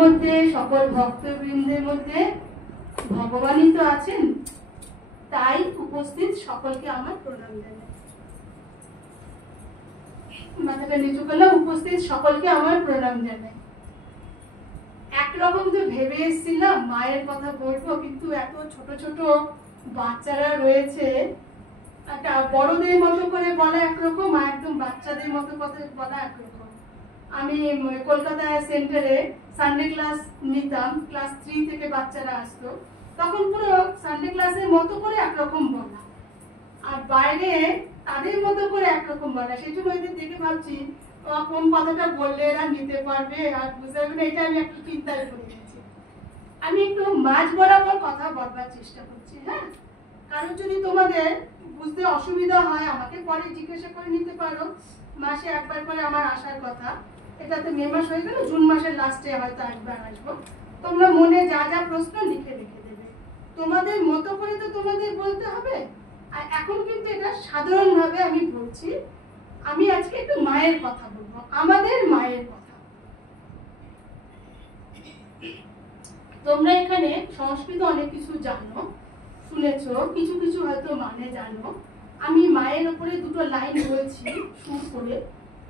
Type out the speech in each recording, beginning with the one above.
মধ্যে সকল ভক্তবৃন্দের মধ্যে ভগবানই তো আছেন, তাই উপস্থিত সকলকে আমার প্রণাম জানাই। মাথাটা নিচু করলাম, উপস্থিত সকলকে আমার প্রণাম জানাই। একরকম তো ভেবে এসেছিলাম মায়ের কথা বলবো, কিন্তু এত ছোট ছোট বাচ্চারা রয়েছে, একটা বড়দের মতো করে বলা একরকম, একদম বাচ্চাদের মতো কথা বলা একরকম। আমি কলকাতায় সেন্টারে সানডে ক্লাস নিতাম, ক্লাস 3 থেকে বাচ্চারা আসতো, তখন পুরো সানডে ক্লাসের মতো করে একরকম বলা, আর বাইরে তাদের মতো করে একরকম বলা। সেই জন্য এদের দেখে ভাবছি কোন কথাটা বললে এরা নিতে পারবে আর বুঝতে পারবে না, এটা আমি একটু চিন্তায় পড়ে গেছি। আমি একটু মাঝ বরাবর কথা বলবার চেষ্টা করছি। হ্যাঁ, কারণ যদি তোমাদের বুঝতে অসুবিধা হয় আমাকে পরে জিজ্ঞাসা করে নিতে পারো। মাসে একবার করে আমার আসার কথা, এটা তো মে মাস হয়ে গেল, জুন মাসের লাস্টে হয়তো একবার আসবো। তোমরা মনে যা যা প্রশ্ন লিখে রেখে দেবে, তোমাদের মতো করে তো তোমাদের বলতে হবে। আর এখন কিন্তু এটা সাধারণভাবে আমি বলছি। আমি আজকে একটু মায়ের কথা বলবো, আমাদের মায়ের কথা। তোমরা এখানে সংস্কৃত অনেক কিছু জানো, শুনেছো, কিছু কিছু হয়তো মানে জানো। আমি মায়ের উপরে দুটো লাইন বলছি সুর করে,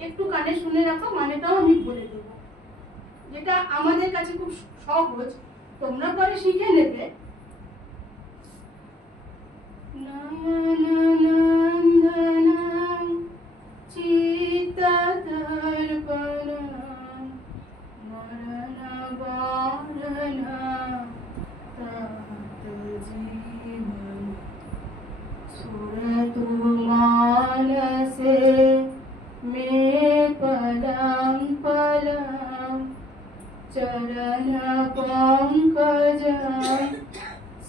একটু কানে শুনে রাখো, মানেটাও আমি বলে দেবো, যেটা আমাদের কাছে খুব সহজ, তোমরা পরে শিখে নেবে। चरण पंकज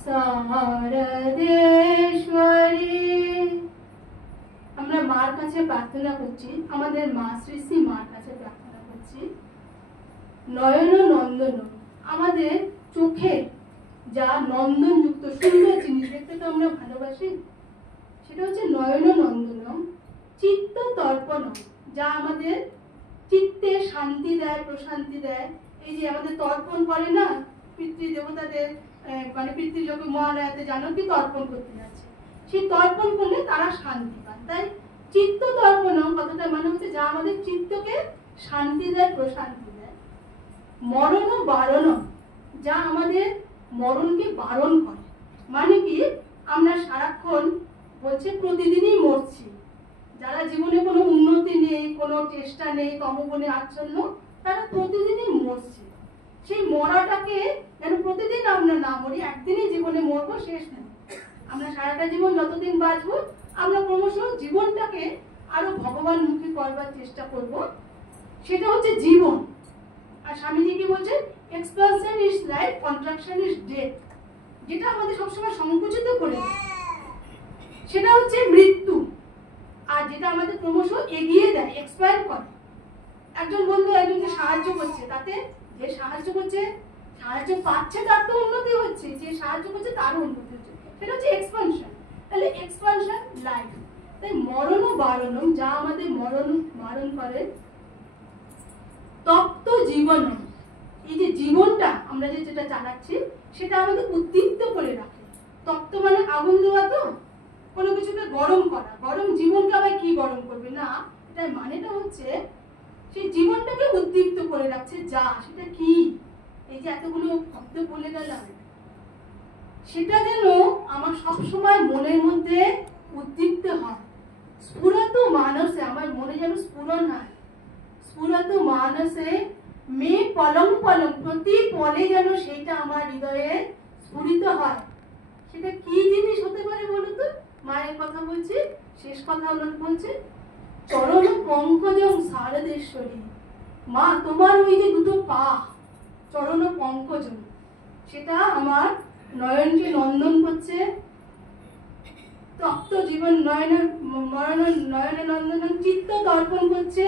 शारदेश्वरी। আমরা মার কাছে প্রার্থনা করছি, আমাদের মা শ্রী শ্রী মার কাছে প্রার্থনা করছি। নয়ন নন্দন, আমাদের চোখে যা নন্দন যুক্ত সুন্দর জিনিস দেখতে তো আমরা ভালোবাসি, সেটা হচ্ছে নয়ন নন্দনম। চিত্ত তর্পণম, যা আমাদের চিত্তে শান্তি দেয়, প্রশান্তি দেয়। এই যে আমাদের তর্পণ করে না পিতৃ দেবতাদের, মানে পিতৃলোকে মহালয়াতে জানো কি তর্পণ করতে যাচ্ছে, সেই তর্পণ করলে তারা শান্তি পায়। তাই চিত্ত তর্পণম কথাটা মানে হচ্ছে যা আমাদের চিত্তকে শান্তি দেয়, প্রশান্তি দেয়। মরণ বারণ, যা আমাদের মরণকে বারণ করে। মানে কি, আমরা সারাক্ষণ বলছে প্রতিদিনই মরছি, যারা জীবনে কোনো উন্নতি নেই, কোনো চেষ্টা নেই, তমগুণে আচ্ছন্ন, তারা প্রতিদিনই মরছে। সেই মরাটাকে যেন প্রতিদিন আমরা না মরি, একদিনই জীবনে মরবো, শেষ নেই। আমরা সারাটা জীবন যতদিন বাঁচবো, আমরা ক্রমশ জীবনটাকে আরো ভগবানমুখী করবার চেষ্টা করব, সেটা হচ্ছে জীবন। আর স্বামীজি কি বলছে, expansion is life, contraction is death. যেটা আমাদের সবসময় সংকুচিত করে সেটা হচ্ছে মৃত্যু, আর যেটা আমাদের ক্রমশ এগিয়ে দেয়, এক্সপায়ার করে। একজন বন্ধু একজনকে সাহায্য করছে, তাতে যে সাহায্য করছে, সাহায্য পাচ্ছে তার তো উন্নতি হচ্ছে, যে সাহায্য করছে তারও উন্নতি হচ্ছে, সেটা হচ্ছে এক্সপানশন। তাহলে এক্সপানশন লাইফ। তাই মরণ বারণম, যা আমাদের মরণ বারণ করে। তপ্ত জীবনম, এই যে জীবনটা আমরা যেটা চালাচ্ছি সেটা আমাদের উদ্দীপ্ত করে রাখে। তপ্ত মানে আগুন দেওয়া, তো কোনো কিছুকে গরম করা। গরম জীবনকে আবার কি গরম করবে না, এটার মানেটা হচ্ছে সেই জীবনটাকে উদ্দীপ্ত করে রাখছে। যা সেটা কি, এই যে এতগুলো শব্দ বলে গেলাম, সেটা যেন আমার সবসময় মনের মধ্যে উদ্দীপ্ত হয়। স্ফুরত মানসে, আমার মনে যেন স্ফুরণ হয়। স্ফুরত মানসে মে পলম পলম, প্রতি পলে যেন সেইটা আমার হৃদয়ে স্ফুরিত হয়। সেটা কি জিনিস হতে পারে বলো তো? মায়ের কথা বলছি, শেষ কথা বলছে, চরণ পঙ্কজম শারদেশ্বরী। মা, তোমার ওই যে দুটো পা, চরণ পঙ্কজম, সেটা আমার নয়নকে নন্দন করছে। তপ্ত জীবন নয়ন মরণ নয়ন নন্দন, চিত্ত তর্পণ করছে,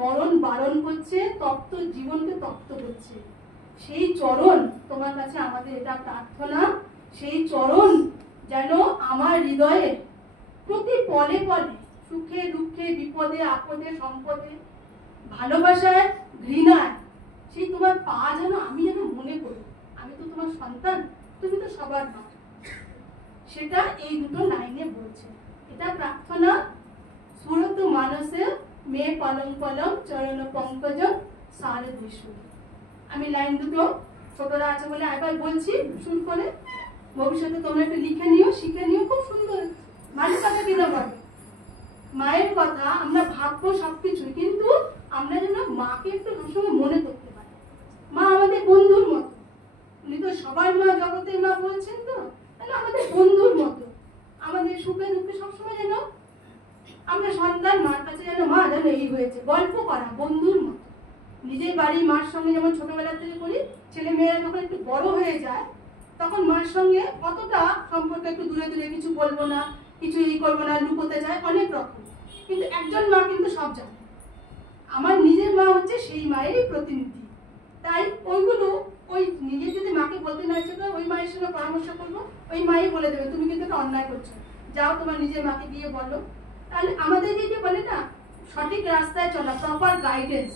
মরণ বারণ করছে, তপ্ত জীবনকে তপ্ত করছে। সেই চরণ তোমার কাছে আমাদের এটা প্রার্থনা, সেই চরণ যেন আমার হৃদয়ে প্রতি পলে পলে, সুখে দুঃখে, বিপদে আপদে, সম্পদে, ভালোবাসায় ঘৃণায়, সেই তোমার পা যেন আমি যেন মনে করি, আমি তো তোমার সন্তান, তুমি তো সবার মা। সেটা এই দুটো লাইনে বলছে। এটা প্রার্থনা সুরত মানসে মে পলং পলং চরণ পঙ্কজম শারদেশ্বরী। আমি লাইন দুটো ছোটরা আছে বলে একবার বলছি শুরু করে, ভবিষ্যতে তোমরা একটু লিখে নিও, শিখে নিও, খুব সুন্দর। মায়ের কথা দিতে পারবে, মায়ের কথা আমরা ভাববো সবকিছু, কিন্তু আমরা যেন মাকে একটু সবসময় মনে করতে পারি। মা আমাদের বন্ধুর মতো, উনি তো সবার মা, জগতের মা বলছেন, তো তাহলে আমাদের বন্ধুর মতো, আমাদের সুখে দুঃখে সবসময় যেন আমরা সন্তান মার কাছে যেন মা যেন এই হয়েছে গল্প করা বন্ধুর মতো। নিজের বাড়ির মার সঙ্গে যেমন ছোটবেলা থেকে করি, ছেলে মেয়েরা যখন একটু বড় হয়ে যায় তখন মার সঙ্গে অতটা সম্পর্ক একটু দূরে দূরে, কিছু বলবো না, কিছু ই করবো না, লুকোতে যায় অনেক রকম। কিন্তু একজন মা কিন্তু সব জানে, আমার নিজের মা হচ্ছে সেই মায়েরই প্রতিনিধি। তাই ওইগুলো ওই নিজে যদি মাকে বলতে না ইচ্ছে করে ওই মায়ের সঙ্গে পরামর্শ করবো, ওই মাই বলে দেবে তুমি কিন্তু একটা অন্যায় করছো, যাও তোমার নিজের মাকে গিয়ে বলো। তাহলে আমাদের যে বলে না সঠিক রাস্তায় চলা, প্রপার গাইডেন্স,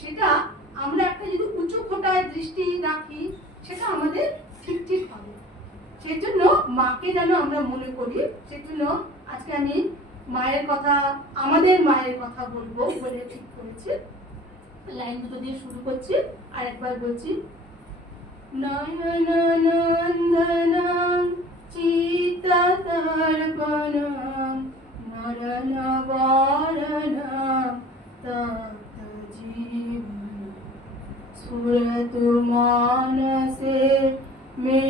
সেটা আমরা একটা যদি উঁচু খোটায় দৃষ্টি রাখি সেটা আমাদের ঠিক ঠিক হবে। সেই জন্য মাকে যেন আমরা মনে করি। সেই জন্য আজকে আমি মায়ের কথা, আমাদের মায়ের কথা বলবো বলে ঠিক করেছি। লাইন দুটো দিয়ে শুরু করছি, আর একবার বলছি। নয়ননন্দনং চিত্ততর্পণং নরনবরণং তপ্তজীবনং স্ফুরতু মানসে মে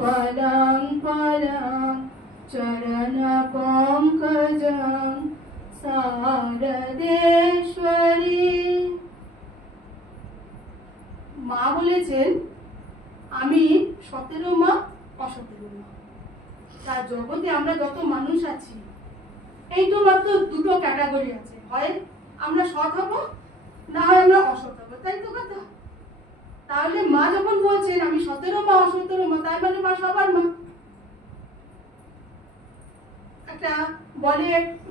পদং পদং চরণ পঙ্কজং শারদেশ্বরী। মা বলেছেন আমি 17 মা, অ17 মা। তার জগতে আমরা যত মানুষ আছি এই তো মাত্র দুটো ক্যাটাগরি আছে, হয় আমরা সৎ হব, না হয় আমরা অসৎ হব, তাই তো কথা। তাহলে মা যখন বলছেন আমি 17 মা, অ17 মা, তাই মানে মা সবার মা। একটা বলে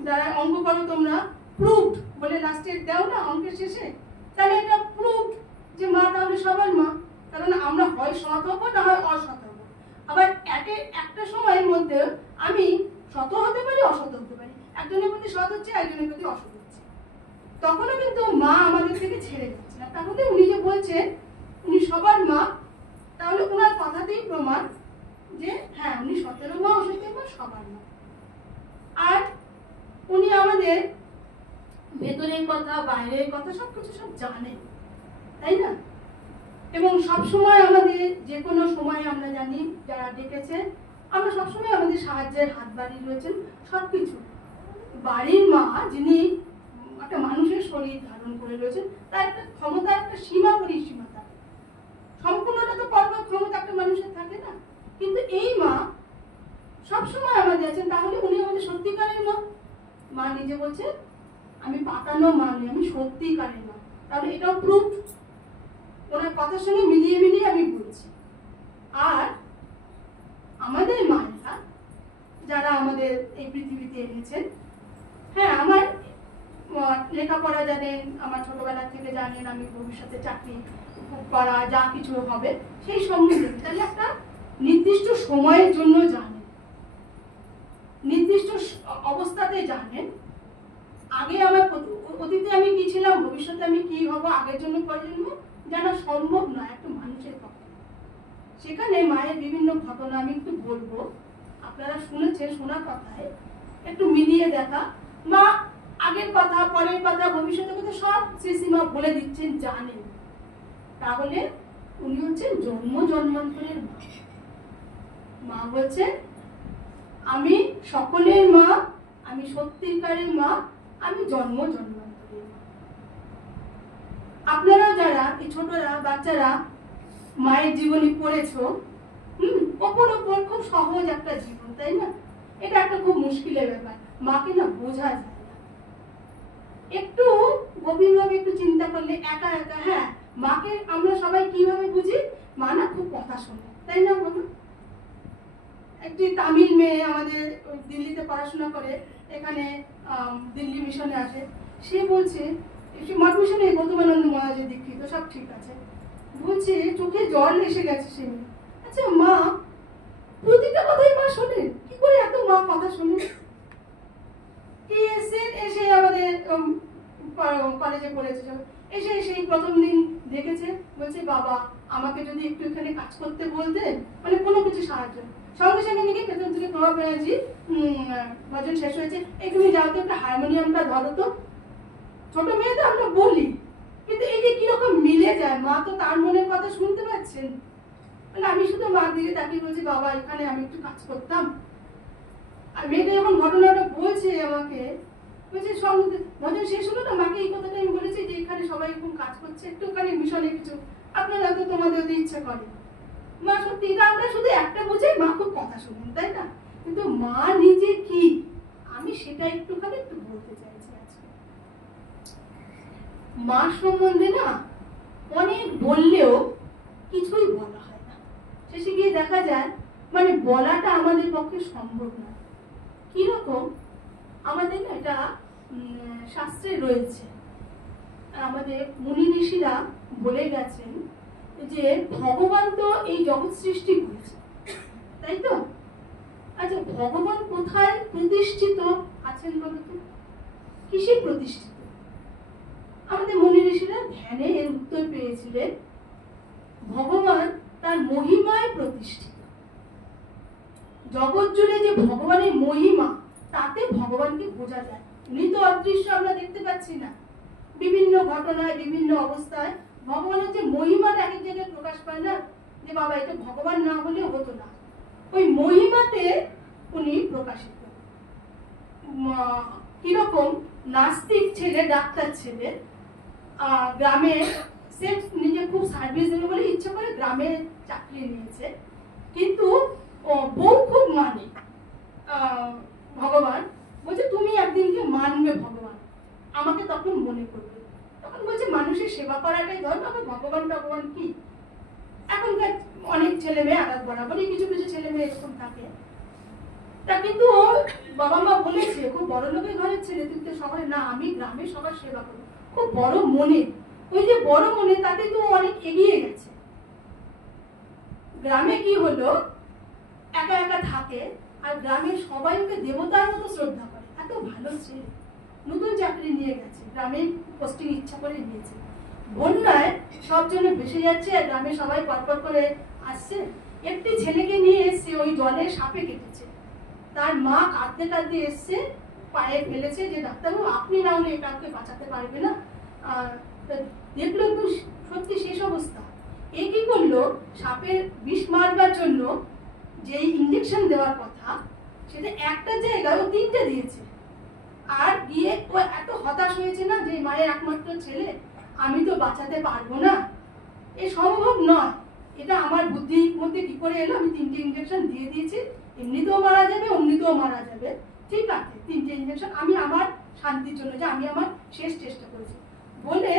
যারা অঙ্ক করো তোমরা, প্রুভড বলে লাস্টে দাও না অঙ্কের শেষে, তাহলে এটা প্রুভড যে মা তাহলে সবার মা। কারণ আমরা হয় সৎ হবো, না হয় অসৎ হবো। আবার একটা সময়ের মধ্যে আমি সৎ হতে পারি, অসৎ হতে পারি, একজনের প্রতি সৎ হচ্ছে, একজনের প্রতি অসৎ হচ্ছে, তখনও কিন্তু মা আমাদের থেকে ছেড়ে যাচ্ছে না। তাহলে উনি যে বলছেন উনি সবার মা, তাহলে ওনার কথাতেই প্রমাণ যে হ্যাঁ উনি 17 মা, অ17 মা, সবার মা। আর উনি আমাদের ভেতরের কথা, বাইরের কথা সবকিছু সব জানেন, তাই না? এবং সবসময় আমাদের যে কোনো সময় আমরা জানি যারা ডেকেছে, আমরা সবসময় আমাদের সাহায্যের হাত বাড়িয়ে রয়েছেন সবকিছু। বাড়ির মা যিনি একটা মানুষের শরীর ধারণ করে রয়েছেন, তার একটা ক্ষমতা, একটা সীমা পরিসীমা থাকে, সম্পূর্ণটা তো করবার ক্ষমতা একটা মানুষের থাকে না। কিন্তু এই মা সবসময় আমাদের আছেন, তাহলে উনি আমাদের সত্যিকারের মা। মা নিজে বলছে আমি পাতানো মা নই, আমি সত্যিকারের মা। তাহলে এটাও প্রুফ, ওনার কথার সঙ্গে মিলিয়ে মিলিয়ে আমি বলছি। আর আমাদের মায়েরা যারা আমাদের এই পৃথিবীতে এনেছেন, হ্যাঁ আমার লেখাপড়া জানেন, আমার ছোটবেলা থেকে জানেন আমি ভবিষ্যতে চাকরি করা যা কিছু হবে সেই সম্বন্ধে, তাহলে একটা নির্দিষ্ট সময়ের জন্য জানেন, নির্দিষ্ট অবস্থাতে জানেন। আগে আমার অতীতে আমি কি ছিলাম, ভবিষ্যতে আমি কি হব, আগের জন্য প্রজন্ম জানা সম্ভব নয় একটা মানুষের পক্ষে। সেখানে মায়ের বিভিন্ন ঘটনা আমি একটু বলবো, আপনারা শুনেছেন, শোনা কথায় একটু মিলিয়ে দেখা। মা আগের কথা, পরের কথা, ভবিষ্যতের কথা সব শ্রীমা বলে দিচ্ছেন, জানেন। তাহলে উনি হচ্ছেন জন্ম জন্মান্তরের মা। মা বলছেন আমি সকলের মা, আমি সত্যিকারের মা, আমি জন্ম জন্মান্তরের মা। আপনারা যারা এই ছোটরা বাচ্চারা মায়ের জীবনী পড়েছো, ওপর ওপর খুব সহজ একটা জীবন, তাই না? এটা একটা খুব মুশকিলের ব্যাপার, মাকে না বোঝা যায় না। একটু গভীরভাবে একটু চিন্তা করলে একা একা, হ্যাঁ মাকে আমরা সবাই কিভাবে বুঝি, মা না খুব কথা শোনে, তাই না বলো? একটি তামিল মেয়ে আমাদের দিল্লিতে পড়াশোনা করে, এখানে দিল্লি মিশনে আসে, সে বলছে মঠ মিশনে গৌতমানন্দ মহারাজের দীক্ষিত, সব ঠিক আছে। বলছে চোখে জল এসে গেছে সে। আচ্ছা মা, প্রতিটা কথাই মা শোনেন, কি করে এত মা কথা শোনেন? এসে আমাদের কলেজে পড়েছে, এসে সেই প্রথম দিন দেখেছে, বলছে বাবা আমাকে যদি একটু এখানে কাজ করতে বলতেন, মানে কোনো কিছু সাহায্য। সঙ্গে সঙ্গে নাকি পেছন থেকে প্রভাব ব্যানার্জি ভজন শেষ হয়েছে, এই তুমি যাও তো একটা হারমোনিয়ামটা ধরো তো। ছোট মেয়ে তো আমরা বলি, কিন্তু এই যে কিরকম মিলে যায়, মা তো তার মনের কথা শুনতে পাচ্ছেন। মানে আমি শুধু মার দিকে তাকিয়ে বলছি বাবা এখানে আমি একটু কাজ করতাম। আর মেয়েটা যখন ঘটনাটা বলছে আমাকে, বলছে ভজন শেষ হলো না, মাকে এই কথাটা আমি বলেছি যে এখানে সবাই এরকম কাজ করছে, একটুখানি মিশনে কিছু আপনারা তো তোমাদের ইচ্ছা করে। মা সত্যি, আমরা শুধু একটা বোঝাই, মা খুব কথা শুনেন, তাই না? কিন্তু মা নিজে কি, আমি সেটা একটুখানি একটু বলতে চাইছি আজকে। মা সম্বন্ধে না অনেক বললেও কিছুই বলা হয় না, শেষে গিয়ে দেখা যায় মানে বলাটা আমাদের পক্ষে সম্ভব না। কিরকম, আমাদের না এটা শাস্ত্রে রয়েছে, আমাদের মুনি ঋষিরা বলে গেছেন যে ভগবান তো এই জগৎ সৃষ্টি করেছে, তাই তো? আচ্ছা ভগবান কোথায় প্রতিষ্ঠিত আছেন বলতো? কিসে প্রতিষ্ঠিত? আমাদের মুনি ঋষিরা ধ্যানে এর উত্তর পেয়েছিলেন, ভগবান তার মহিমায় প্রতিষ্ঠিত। জগৎ জুড়ে যে ভগবানের মহিমা, তাতে ভগবানকে বোঝা যায়। উনি তো অদৃশ্য, আমরা দেখতে পাচ্ছি না। বিভিন্ন ঘটনায় বিভিন্ন অবস্থায় ভগবানের যে মহিমাটা এক এক জায়গায় প্রকাশ পায় না, যে বাবা এটা ভগবান না হলে হতো না, ওই মহিমাতে উনি প্রকাশিত। কিরকম, নাস্তিক ছেলে, ডাক্তার ছেলে, গ্রামে সে নিজে খুব সার্ভিস দেবে বলে ইচ্ছা করে গ্রামে চাকরি নিয়েছে, কিন্তু বউ খুব মানে ভগবান, বলছে তুমি একদিনকে মানবে ভগবান, আমাকে তখন মনে করবে। তখন বলছে মানুষের সেবা করাটাই ধর্ম, আবার ভগবান ভগবান কি? এখনকার অনেক ছেলে মেয়ে আলাদা বরাবরই কিছু কিছু ছেলে মেয়ে এরকম থাকে। তা কিন্তু বাবা মা বলেছে খুব বড় লোকের ঘরের ছেলে, তুই তো শহরে না, আমি গ্রামে সবার সেবা করবো। খুব বড় মনে, ওই যে বড় মনে, তাতে তো অনেক এগিয়ে গেছে। গ্রামে কি হলো, একা একা থাকে, আর গ্রামের সবাই ওকে দেবতার মতো শ্রদ্ধা করে, এত ভালো ছেলে। নতুন চাকরি নিয়ে গেছে, গ্রামে পোস্টিং ইচ্ছা করে নিয়েছে। বন্যায় সব জন্য ভেসে যাচ্ছে, আর গ্রামে সবাই পরপর করে আসছে। একটি ছেলেকে নিয়ে এসছে, ওই জলে সাপে কেটেছে। তার মা কাঁদতে কাঁদতে এসছে, পায়ে ফেলেছে যে ডাক্তারবাবু আপনি না হলে এটাকে বাঁচাতে পারবে না। দেখলো তো সত্যি শেষ অবস্থা। এ কি করলো, সাপের বিষ মারবার জন্য যে ইঞ্জেকশন দেওয়ার কথা, সেটা একটা জায়গায় ও 3টে দিয়েছে। আর গিয়ে ও এত হতাশ হয়েছে না, যে মায়ের একমাত্র ছেলে, আমি তো বাঁচাতে পারবো না, এ সম্ভব নয়, এটা আমার বুদ্ধির মধ্যে কি করে এলো, আমি 3টে ইঞ্জেকশন দিয়ে দিয়েছি, এমনিতেও মারা যাবে অমনিতেও মারা যাবে, ঠিক আছে 3টে ইঞ্জেকশন, আমি আমার শান্তির জন্য, যে আমি আমার শেষ চেষ্টা করেছি বলে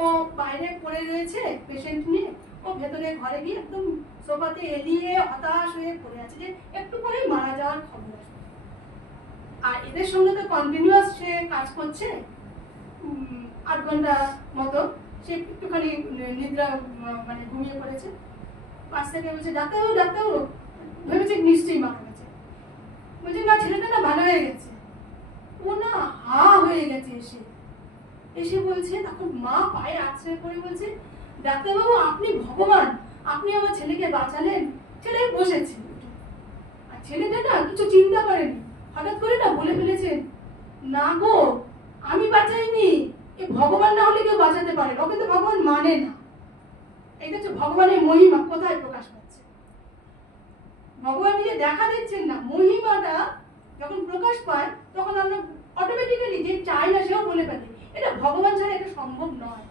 ও বাইরে পড়ে রয়েছে পেশেন্ট নিয়ে। ও ভেতরে ঘরে গিয়ে একদম সোফাতে এলিয়ে হতাশ হয়ে পড়ে আছে, যে একটু পরেই মারা যাওয়ার খবর আসবে। আর এদের সঙ্গে তো কন্টিনিউয়াস সে কাজ করছে 8 ঘন্টা মতো, সে একটুখানি নিদ্রা মানে ঘুমিয়ে পড়েছে। পাশ থেকে বলছে ডাক্তারবাবু ডাক্তারবাবু, ভেবেছে নিশ্চয়ই মারা গেছে। বলছে না, ছেলেটা না ভালো হয়ে গেছে। ও না হা হয়ে গেছে, এসে এসে বলছে, তখন মা পায়ে আছড়ে পড়ে বলছে ডাক্তারবাবু আপনি ভগবান, আপনি আমার ছেলেকে বাঁচালেন। ছেলে বসেছে, আর ছেলেটা না কিছু চিন্তা করেনি, হঠাৎ করে না বলে ফেলেছেন, না গো আমি বাঁচাইনি, এ ভগবান না হলে কেউ বাঁচাতে পারে, ওকে তো ভগবান মানে না। এটা হচ্ছে ভগবানের মহিমা কোথায় প্রকাশ পাচ্ছে। ভগবান নিজে দেখা দিচ্ছেন না, মহিমাটা যখন প্রকাশ পায় তখন আমরা অটোমেটিক্যালি যে চাই না সেও বলে ফেলি, এটা ভগবান ছাড়া এটা সম্ভব নয়।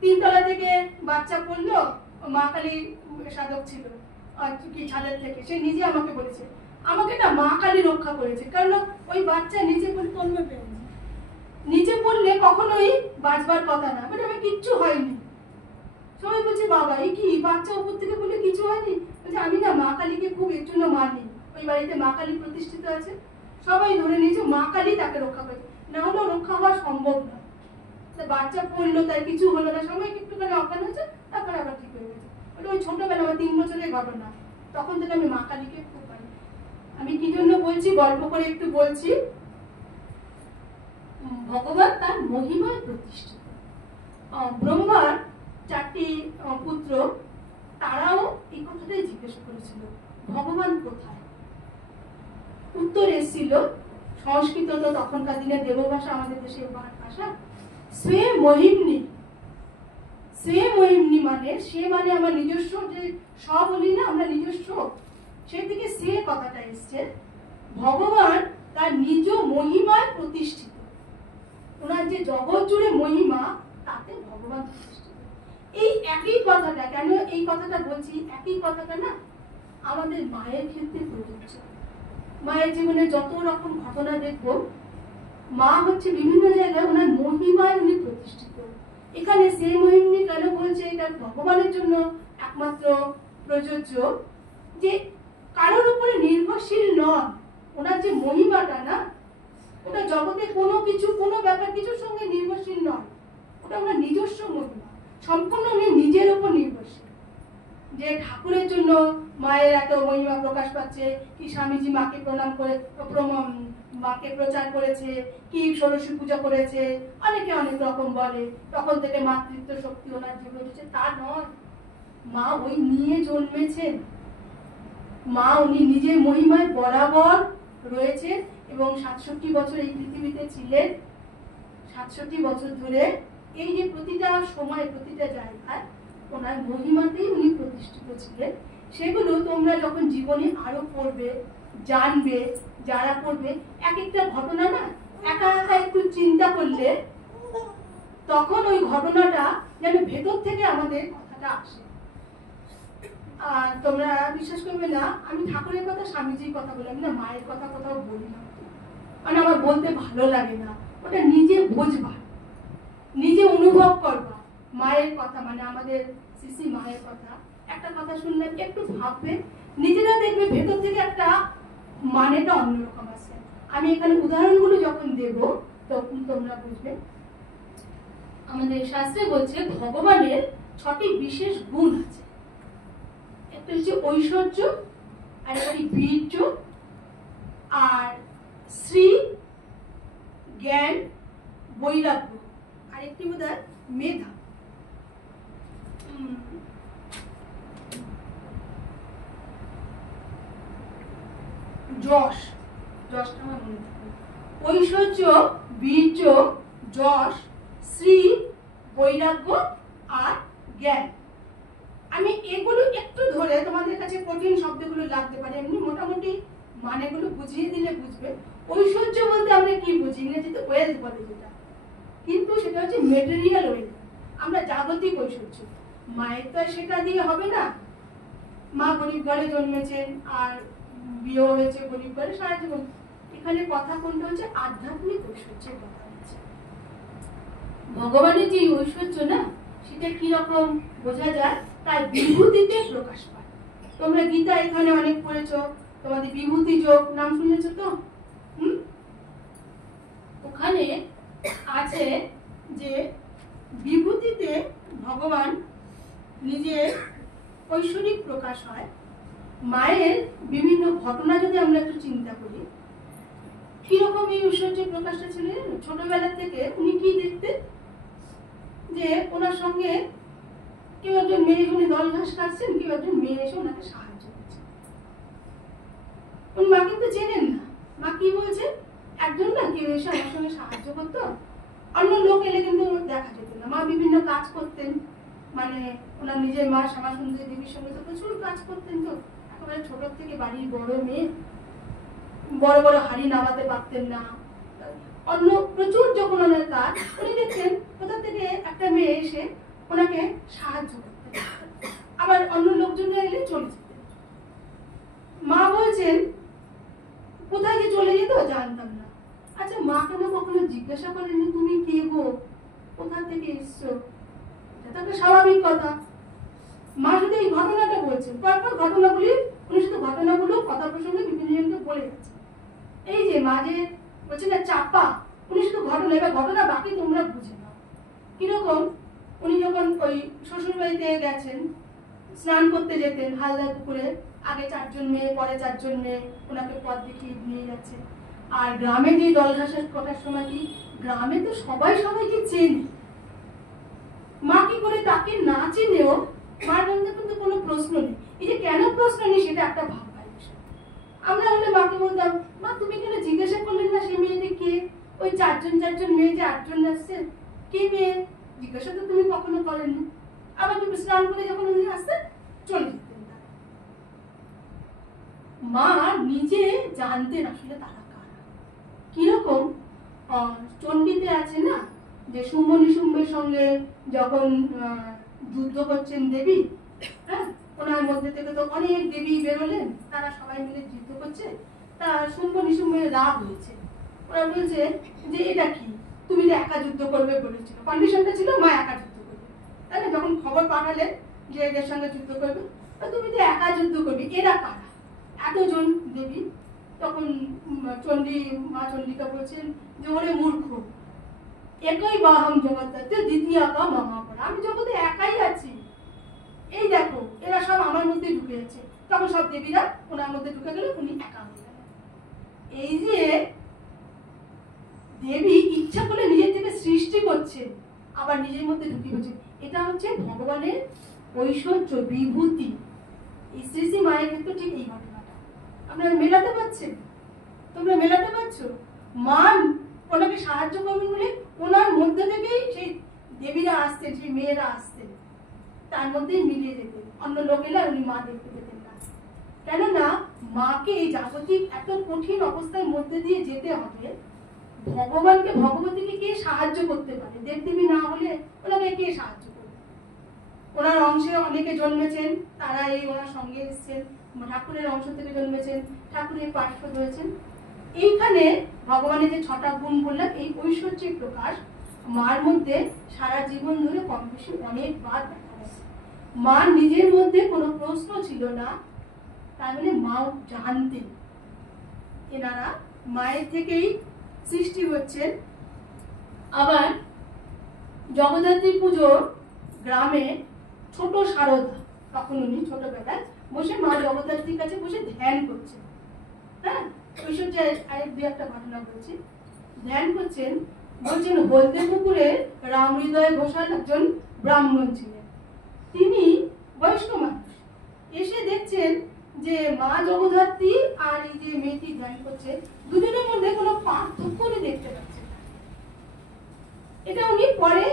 3 তলা থেকে বাচ্চা পড়লো, মা কালী সাধক ছিল কি ছাদের থেকে, সে নিজে আমাকে বলেছে, আমাকে না মা কালী রক্ষা করেছে, কারণ ওই বাচ্চা নিচে পড়ে তন্ময় পেয়েছে, নিচে পড়লে কখনোই বাঁচবার কথা না, বাট আমার কিচ্ছু হয়নি। সবাই বলছে বাবা এই কি বাচ্চা উপর থেকে বলে কিছু হয়নি, বলছে আমি না মা কালীকে খুব এর জন্য মানি, ওই বাড়িতে মা কালী প্রতিষ্ঠিত আছে, সবাই ধরে নিয়েছে মা কালী তাকে রক্ষা করেছে, না হলেও রক্ষা হওয়া সম্ভব নয়। বাচ্চা পড়লো, তাই কিছু হলো না, সাময়িক একটুখানি অজ্ঞান হয়েছে, তারপরে আবার ঠিক হয়ে গেছে। ওই ছোটবেলা আমার 3 বছরের ঘটনা, তখন থেকে আমি মা কালীকে খুব পাই। আমি কি জন্য বলছি, গল্প করে একটু বলছি। ভগবান তার মহিমায় প্রতিষ্ঠিত। ব্রহ্মার 4টি পুত্র, তারাও এই কথাটাই জিজ্ঞেস করেছিল, ভগবান কোথায়? উত্তর এসেছিল, সংস্কৃত তো তখনকার দিনে দেবভাষা, আমাদের দেশে ভাষা, স্বে মহিম্নি। স্বে মহিম্নি মানে, সে মানে আমার নিজস্ব, যে সব বলি না আমরা নিজস্ব, সেই থেকে সে কথাটা এসছে। ভগবান তার নিজ মহিমায় প্রতিষ্ঠিত, ওনার যে জগৎ জুড়ে মহিমা, তাতে ভগবান প্রতিষ্ঠিত। এই একই কথাটা, কেন এই কথাটা বলছি, একই কথাটা না আমাদের মায়ের ক্ষেত্রে প্রযোজ্য। মায়ের জীবনে যত রকম ঘটনা দেখবো, মা হচ্ছে বিভিন্ন জায়গায় ওনার মহিমায় উনি প্রতিষ্ঠিত। এখানে সেই মহিমনি কেন বলছে, এটা ভগবানের জন্য একমাত্র প্রযোজ্য, যে কারোর উপরে নির্ভরশীল নন। ওনার যে মহিমাটা না, ওটা জগতে কোনো কিছু, কোনো ব্যাপার কিছুর সঙ্গে নির্ভরশীল নয়, ওটা ওনার নিজস্ব মহিমা, সম্পূর্ণ উনি নিজের উপর নির্ভরশীল। যে ঠাকুরের জন্য মায়ের এত মহিমা প্রকাশ পাচ্ছে, কি স্বামীজি মাকে প্রণাম করে মাকে প্রচার করেছে, কি ষোড়শী পূজা করেছে, অনেকে অনেক রকম বলে, তখন থেকে মাতৃত্ব শক্তি ওনার জন্য উঠেছে, তা নয়। মা ওই নিয়ে জন্মেছেন, মা উনি নিজের মহিমায় বরাবর রয়েছে, এবং 67 বছর এই পৃথিবীতে ছিলেন। 67 বছর ধরে এই যে প্রতিটা সময়, প্রতিটা জায়গায় ওনার মহিমাতেই উনি প্রতিষ্ঠিত ছিলেন। সেগুলো তোমরা যখন জীবনে আরো পড়বে, জানবে, যারা পড়বে, এক একটা ঘটনা না একা একা একটু চিন্তা করলে তখন ওই ঘটনাটা যেন ভেতর থেকে আমাদের কথাটা আসে। আর তোমরা বিশ্বাস করবে না, আমি ঠাকুরের কথা, স্বামীজির কথা বলি, আমি না মায়ের কথা কোথাও বলি না, মানে আমার বলতে ভালো লাগে না। ওটা নিজে বুঝবা, নিজে অনুভব করবা মায়ের কথা, মানে আমাদের শিশি মায়ের কথা। একটা কথা শুনলে একটু ভাববে, নিজেরা দেখবে ভেতর থেকে একটা মানেটা অন্যরকম আছে। আমি এখানে উদাহরণগুলো যখন দেব তখন তোমরা বুঝবে। আমাদের শাস্ত্রে বলছে ভগবানের 6টি বিশেষ গুণ আছে। একটা হচ্ছে ঐশ্বর্য, আর একটি বীর্য, আর শ্রী, জ্ঞান, বৈরাগ্য, আর একটি বোধহয় মেধা। যশটা আমার মনে থাকে, ঐশ্বর্য, বীর্য, যশ, শ্রী, বৈরাগ্য আর জ্ঞান। আমি এগুলো একটু ধরে, তোমাদের কাছে কঠিন শব্দগুলো লাগতে পারে, এমনি মোটামুটি মানেগুলো বুঝিয়ে দিলে বুঝবে। ঐশ্বর্য বলতে আমরা কি বুঝি, ইংরেজিতে ওয়েলথ বলে যেটা, কিন্তু সেটা হচ্ছে মেটেরিয়াল ওয়েলথ, আমরা জাগতিক ঐশ্বর্য। মায়ের তো সেটা দিয়ে হবে না, মা গরিব ঘরে জন্মেছেন আর বিয়ে হয়েছে গরিব ঘরে সারা জীবন। এখানে কথা কোনটা হচ্ছে আধ্যাত্মিক ঐশ্বর্যের কথা হচ্ছে। ভগবানের যে ঐশ্বর্য না, সেটা কি রকম বোঝা যায়, তাই বিভূতিতে প্রকাশ পায়। তোমরা গীতা এখানে অনেক পড়েছো, তোমাদের বিভূতি যোগ নাম শুনেছো তো? ওখানে আছে যে বিভূতিতে ভগবান নিজের ঐশ্বরিক প্রকাশ হয়। মায়ের বিভিন্ন ঘটনা যদি আমরা একটু চিন্তা করি, কিরকম এই ঐশ্বর্যের প্রকাশটা ছিল। ছোটবেলা থেকে উনি কি দেখতেন, যে ওনার সঙ্গে কেউ একজন মেয়ে, উনি দল ঘাস কাটছেন, কেউ একজন মেয়ে এসে ওনাকে সাহায্য করছে। উনি মা কিন্তু চেনেন না, মা কি বলছে, একজন না কেউ এসে আমার সঙ্গে সাহায্য করতো, অন্য লোক এলে কিন্তু দেখা যেত না। মা বিভিন্ন কাজ করতেন, মানে ওনার নিজের মা শ্যামা সুন্দরী দেবীর সঙ্গে তো প্রচুর কাজ করতেন। তো একেবারে ছোট থেকে বাড়ির বড় মেয়ে, বড় বড় হাড়ি নামাতে পারতেন না, অন্য প্রচুর যখন ওনার কাজ, উনি দেখতেন কোথা থেকে একটা মেয়ে এসে ওনাকে সাহায্য করতেন, আবার অন্য লোকজন এলে চলে যেতেন। মা বলছেন কোথায় যে চলে যেত জানতাম না। আচ্ছা, মা কেন কখনো জিজ্ঞাসা করেনি তুমি কে গো, কোথা থেকে এসছো? এটা একটা স্বাভাবিক কথা। মা শুধু এই ঘটনাটা বলছেন, পরপর ঘটনাগুলি উনি শুধু ঘটনাগুলো কথা প্রসঙ্গে বিভিন্ন জনকে বলে গেছেন। এই যে মা যে বলছে না চাপা, উনি শুধু ঘটনা, এবার ঘটনা বাকি তোমরা বুঝে নাও। কিরকম, উনি যখন ওই শ্বশুর বাড়িতে গেছেন, স্নান করতে যেতেন হালদার পুকুরে, আগে 4 জন মেয়ে, পরে 4 জন মেয়ে ওনাকে পথ দেখিয়ে নিয়ে যাচ্ছে। আর গ্রামে যে দল ঘাসের কটার সময় কি, গ্রামে তো সবাই সবাইকে চেনে, মা কি করে তাকে না চিনেও মার মধ্যে কিন্তু কোনো প্রশ্ন নেই। এই যে কেন প্রশ্ন নেই সেটা একটা ভাববার বিষয়। আমরা হলে মাকে বলতাম, মা তুমি কেন জিজ্ঞাসা করলেন না সেই মেয়েটি কে, ওই 4 জন মেয়ে যে 8 জন আসছে কে মেয়ে, জিজ্ঞাসা তো তুমি কখনো করেননি। আবার তুমি স্নান করে যখন উনি আসতেন চলে যেতেন। মা নিজে জানতেন আসলে তারা কারা। কিরকম, চণ্ডীতে আছে না যে শুম্ভ নিশুম্ভের সঙ্গে যখন যুদ্ধ করছেন দেবী, হ্যাঁ, ওনার মধ্যে থেকে তো অনেক দেবী বেরোলেন, তারা সবাই মিলে যুদ্ধ করছে। তা শুম্ভ নিশুম্ভের রাগ হয়েছে, ওরা বলছে যে এটা কি, তুমি তো একা যুদ্ধ করবে বলেছিল, কন্ডিশনটা ছিল মা একা যুদ্ধ করবে, তাই না? যখন খবর পাঠালেন যে এদের সঙ্গে যুদ্ধ করবে, তুমি তো একা যুদ্ধ করবে, এরা কারা, এতজন দেবী। তখন মা চন্ডিকা বলছেন যে ওরে মূর্খ, একই বাহম জগৎ দ্বিতীয় কা মহাপরা, আমি জগতে একাই আছি, এই দেখো এরা সব আমার মধ্যে ঢুকে আছে। তখন সব দেবীরা ওনার মধ্যে ঢুকে গেল, উনি একা হয়ে গেলেন। এই যে দেবী ইচ্ছা করে নিজের থেকে সৃষ্টি করছেন, আবার নিজের মধ্যে ঢুকে গেছেন, এটা হচ্ছে ভগবানের ঐশ্বর্য, বিভূতি। এই শ্রী শ্রী মায়ের ক্ষেত্রে ঠিক এই ঘটনাটা আপনারা মেলাতে পারছেন, তোমরা মেলাতে পারছো। মা ওনাকে সাহায্য করবেন বলে ওনার মধ্যে থেকেই সেই দেবীরা আসতেন, সেই মেয়েরা আসতেন, তার মধ্যেই মিলিয়ে যেতেন। অন্য লোক এলে উনি মা দেখতে পেতেন না, কেননা মাকে এই জাগতিক এত কঠিন অবস্থার মধ্যে দিয়ে যেতে হবে। ভগবানকে, ভগবতীকে কে সাহায্য করতে পারে? দেবদেবী না হলে ওনাকে কে সাহায্য করবে? ওনার অংশে অনেকে জন্মেছেন, তারা এই ওনার সঙ্গে এসেছেন, ঠাকুরের অংশ থেকে জন্মেছেন, ঠাকুরের পার্শ্বদ হয়েছেন। এইখানে ভগবানের যে 6টা গুণ বললাম, এই ঐশ্বর্যের প্রকাশ মার মধ্যে সারা জীবন ধরে কম বেশি অনেকবার দেখা গেছে। মা নিজের মধ্যে কোনো প্রশ্ন ছিল না, তার মানে মাও জানতেন এনারা মায়ের থেকেই সৃষ্টি হচ্ছেন। আবার জগদ্ধাত্রী পুজো গ্রামে ছোট শারদা, তখন উনি ছোটবেলায় বসে মা জগদ্ধাত্রীর কাছে বসে ধ্যান করছেন। হ্যাঁ, ঐশ্বর্যের আরেক দু একটা ঘটনা বলছি। ধ্যান করছেন, বলছেন হলদে পুকুরে রামহৃদয় ঘোষাল একজন ব্রাহ্মণ ছিলেন, তিনি বয়স্ক মানুষ, এসে দেখছেন যে মা জগদ্ধাত্রী আর এই যে মেয়েটি ধ্যান করছে, দুজনের মধ্যে কোনো পার্থক্য উনি দেখতে পাচ্ছেন। এটা উনি পরে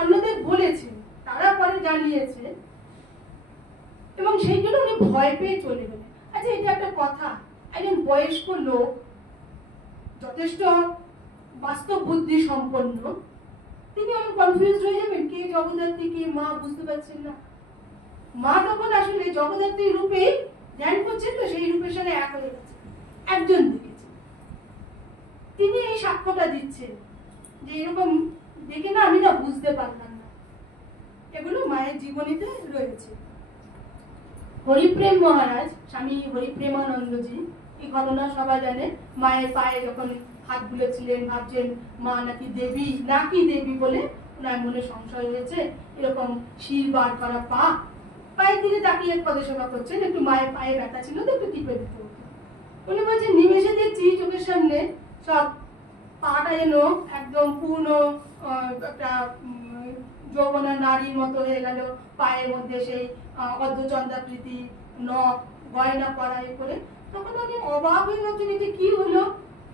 অন্যদের বলেছেন, তারা পরে জানিয়েছে, এবং সেইগুলো উনি ভয় পেয়ে চলে গেলেন। আচ্ছা, এটা একটা কথা, একজন বয়স্ক লোক যথেষ্ট বাস্তব বুদ্ধি সম্পন্ন, তিনি আমার কনফিউজ হয়ে যাবেন কে জগদ্ধাত্রী কে মা, বুঝতে পারছেন না। মা তখন আসলে জগদ্ধাত্রী রূপে ধ্যান করছেন, তো সেই রূপের সাথে এক হয়ে গেছে, একজন দেখেছেন। তিনি এই সাক্ষ্যটা দিচ্ছেন যে এরকম দেখে না আমি না বুঝতে পারলাম না। এগুলো মায়ের জীবনীতে রয়েছে। হরিপ্রেম মহারাজ, স্বামী হরিপ্রেমানন্দজি, এই ঘটনা সবাই জানে। মায়ের পায়ে যখন হাত বুলেছিলেন, ভাবছেন মা নাকি দেবী বলে ওনার মনে সংশয় হয়েছে, এরকম শির বার করা পা, পায়ের দিকে তাকিয়ে পদসেবা করছেন, একটু মায়ের পায়ে ব্যথা ছিল তো একটু টিপে দিতে হতো। উনি বলছেন নিমেষে দেখছি চোখের সামনে সব পাটা যেন একদম পূর্ণ একটা যৌবনা নারীর মতো হয়ে গেল, পায়ের মধ্যে সেই অর্ধচন্দ্রাকৃতি নখ গয়না পরাই করে। তখন উনি অবাক হয়ে ভাবছেন এটা কি হলো,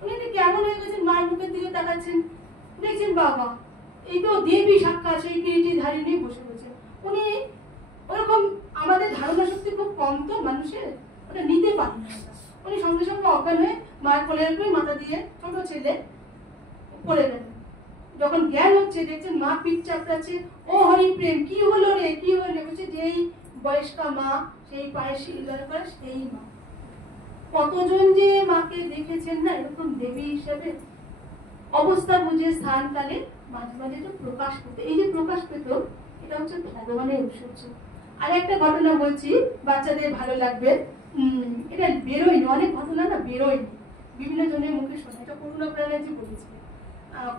উনি কেমন হয়ে গেছেন, মায়ের মুখের দিকে তাকাচ্ছেন, দেখছেন বাবা এই তো দেবী সাক্ষাৎ সেই কিরিটি ধারী নিয়ে বসে রয়েছেন। উনি ওরকম, আমাদের ধারণা শক্তি খুব কম তো মানুষের, ওটা নিতে পারি না। উনি সঙ্গে সঙ্গে অজ্ঞান হয়ে মায়ের কোলের উপরে মাথা দিয়ে ছোট ছেলে পড়ে গেলেন। যখন জ্ঞান হচ্ছে দেখছেন মা পিঠ চাপড়াচ্ছে, ও হরিপ্রেম কি হলো রে, কি হলো? বলছে যেই বয়স্কা মা সেই পায়ে শিলদার করে সেই মা। কতজন যে মাকে দেখেছেন না এরকম দেবী হিসেবে, অবস্থা বুঝে স্থান কালে মাঝে মাঝে তো প্রকাশ পেত। এই যে প্রকাশ পেত, এটা হচ্ছে ভগবানের ঐশ্বর্য। আর একটা ঘটনা বলছি, বাচ্চাদের ভালো লাগবে। এটা বেরোয়নি, অনেক ঘটনা না বেরোয়নি, বিভিন্ন জনের মুখে শোনা। এটা করুণা প্রাণাজি বলেছিলেন,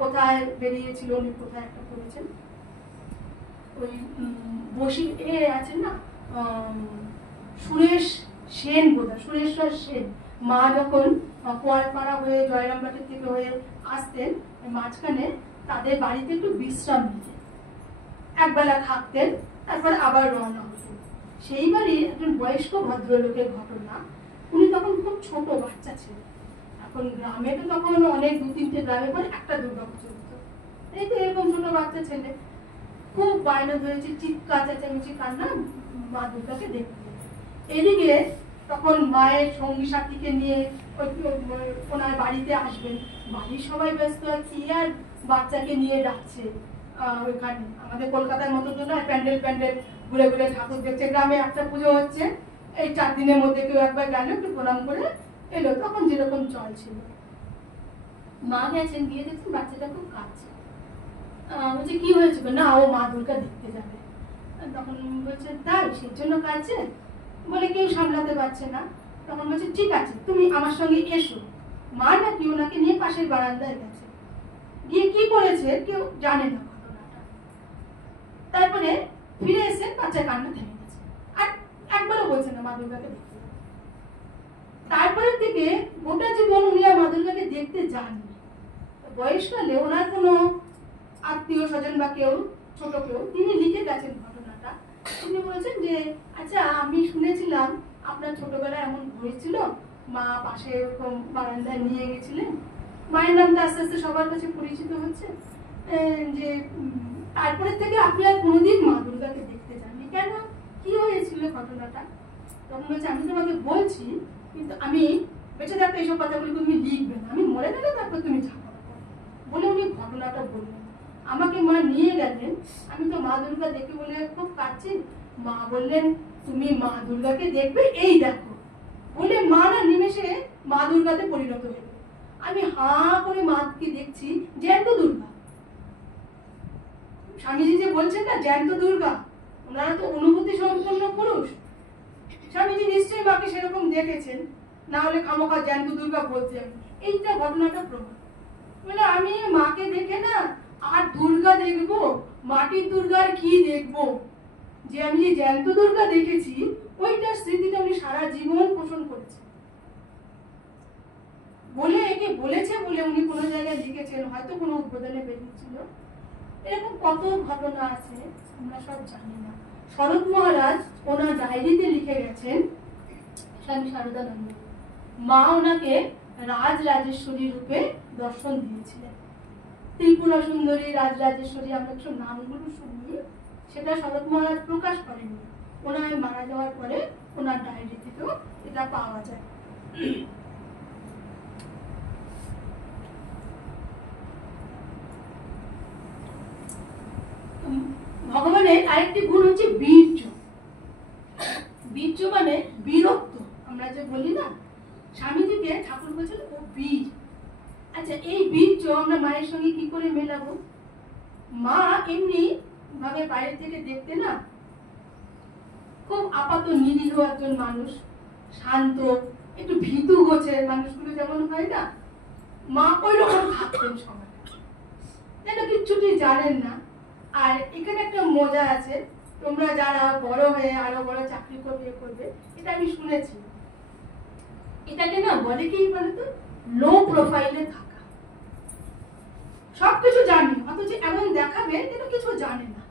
কোথায় বেরিয়েছিল উনি, কোথায় একটা করেছেন। ওই বসি এ আছে না, সুরেশ সেন বোধহয়, সুরেশ্বর সেন, মা যখন কোয়ালপাড়া হয়ে জয়রামবাটির থেকে হয়ে আসতেন, মাঝখানে তাদের বাড়িতে একটু বিশ্রাম নিতেন, একবেলা থাকতেন, তারপর আবার রওনা হতেন। সেইবারই একজন বয়স্ক ভদ্রলোকের ঘটনা। উনি তখন খুব ছোট বাচ্চা ছিলেন। এখন গ্রামে তো তখন অনেক 2-3টে গ্রামে পরে একটা দুর্গাপুজো হতো। এই তো এরকম ছোট বাচ্চা ছেলে খুব বায়না ধরেছে, চিৎকার চেঁচামেচি কান্না মা দুর্গাকে দেখতে। এদিকে তখন মায়ের সঙ্গী সাথীকে নিয়ে ওনার বাড়িতে আসবেন, বাড়ির সবাই ব্যস্ত, কি আর বাচ্চাকে নিয়ে যাচ্ছে ওইখানে। আমাদের কলকাতার মতো তো নয়, প্যান্ডেল প্যান্ডেল ঘুরে ঘুরে ঠাকুর দেখছে। গ্রামে একটা পুজো হচ্ছে, এই 4 দিনের মধ্যে কেউ একবার গেল, একটু প্রণাম করে এলো, তখন যেরকম চল ছিল। মা গেছেন, গিয়ে দেখছেন বাচ্চাটা খুব কাঁদছে। বলছে কি হয়েছে? না, ও মা দুর্গা দেখতে যাবে। তখন বলছে তাই, সেই জন্য কাঁদছে? বলে কেউ সামলাতে পারছে না। তখন বলছে ঠিক আছে, তুমি আমার সঙ্গে এসো। মা নাকি ওনাকে নিয়ে পাশের বারান্দায় গেছে, গিয়ে কি করেছে কেউ জানে না ঘটনাটা। তারপরে ফিরে এসে বাচ্চা কান্না থেমে গেছে, আর একবারও বলছে না মা দুর্গাকে দেখতে। তারপরের থেকে গোটা জীবন উনি আর মা দুর্গাকে দেখতে যাননি। বয়সকালে ওনার কোনো আত্মীয় স্বজন বা কেউ, ছোট কেউ, তিনি লিখে গেছেন ঘটনাটা। তিনি বলেছেন যে আচ্ছা, আমি শুনেছিলাম আপনার ছোটবেলায় এমন হয়েছিল, মা পাশে এরকম বারান্দায় নিয়ে গেছিলেন। মায়ের নামটা আস্তে আস্তে সবার কাছে পরিচিত হচ্ছে, যে তারপরে থেকে আপনি আর কোনোদিন মা দুর্গাকে দেখতে যাননি কেন, কি হয়েছিল ঘটনাটা? তখন বলছে আমি তোমাকে বলছি, কিন্তু আমি বেঁচে থাকতে এইসব কথাগুলো তুমি লিখবে না, আমি মরে গেলে তারপর তুমি যাবো বলে উনি ঘটনাটা বললেন। আমাকে মা নিয়ে গেলেন, আমি তো মা দুর্গা দেখে বলে খুব কাঁদছি। মা বললেন তুমি মা দুর্গাকে দেখবে, এই দেখো বলে মা না নিমেষে মা দুর্গাতে পরিণত হয়ে গেল। আমি হা করে মাকে দেখছি, জ্যান্ত দুর্গা। স্বামীজি যে বলছেন না জ্যান্ত দুর্গা, ওনারা তো অনুভূতি সম্পন্ন পুরুষ। স্বামীজি নিশ্চয়ই মাকে সেরকম দেখেছেন, না হলে খামোখা জ্যান্ত দুর্গা বলতেন। এইটা ঘটনাটা প্রমাণ। মানে আমি মাকে দেখে না আর দুর্গা দেখবো, মাটির দুর্গার কি দেখবো, যে আমি যে জ্যান্ত দুর্গা দেখেছি ওইটার স্মৃতিটা উনি সারা জীবন পোষণ করেছেন বলে, একে বলেছে বলে উনি কোনো জায়গায় লিখেছেন, হয়তো কোনো উদ্বোধনে বেরিয়েছিল। এরকম কত ঘটনা আছে আমরা সব জানি না। শরৎ মহারাজ ওনার ডায়েরিতে লিখে গেছেন, স্বামী শারদানন্দ, মা ওনাকে রাজ রাজেশ্বরী রূপে দর্শন দিয়েছিলেন। ত্রিপুরা সুন্দরী, রাজরাজেশ্বরী, আমরা সব নামগুলো শুনি, সেটা শরৎ মহারাজ প্রকাশ করেননি। ওনার মারা যাওয়ার পরে ওনার ডায়েরি থেকেও এটা পাওয়া যায়। ভগবানের আরেকটি গুণ হচ্ছে বীর্য। বীর্য মানে বীরত্ব। আমরা যে বলি না, স্বামীজিকে ঠাকুর বলছেন ও বীর। আচ্ছা, এই বীর্য আমরা মায়ের সঙ্গে কি করে মেলাবো? মা এমনি ভাবে বাইরে থেকে দেখতে না খুব আপাত নিরীহ একজন মানুষ, শান্ত, একটু ভীতু গোছের মানুষগুলো যেমন হয় না, মা ওই রকম থাকতেন সবাই, যেন কিচ্ছুটি জানেন না। আর এখানে একটা মজা আছে, তোমরা যারা বড় হয়ে আরো বড় চাকরি করবে, এটা আমি শুনেছি, এটাকে না বলে কি বলতো, লো প্রোফাইলে থাকা। সবকিছু জানে অথচ এমন দেখাবে যেন কিছু জানে না।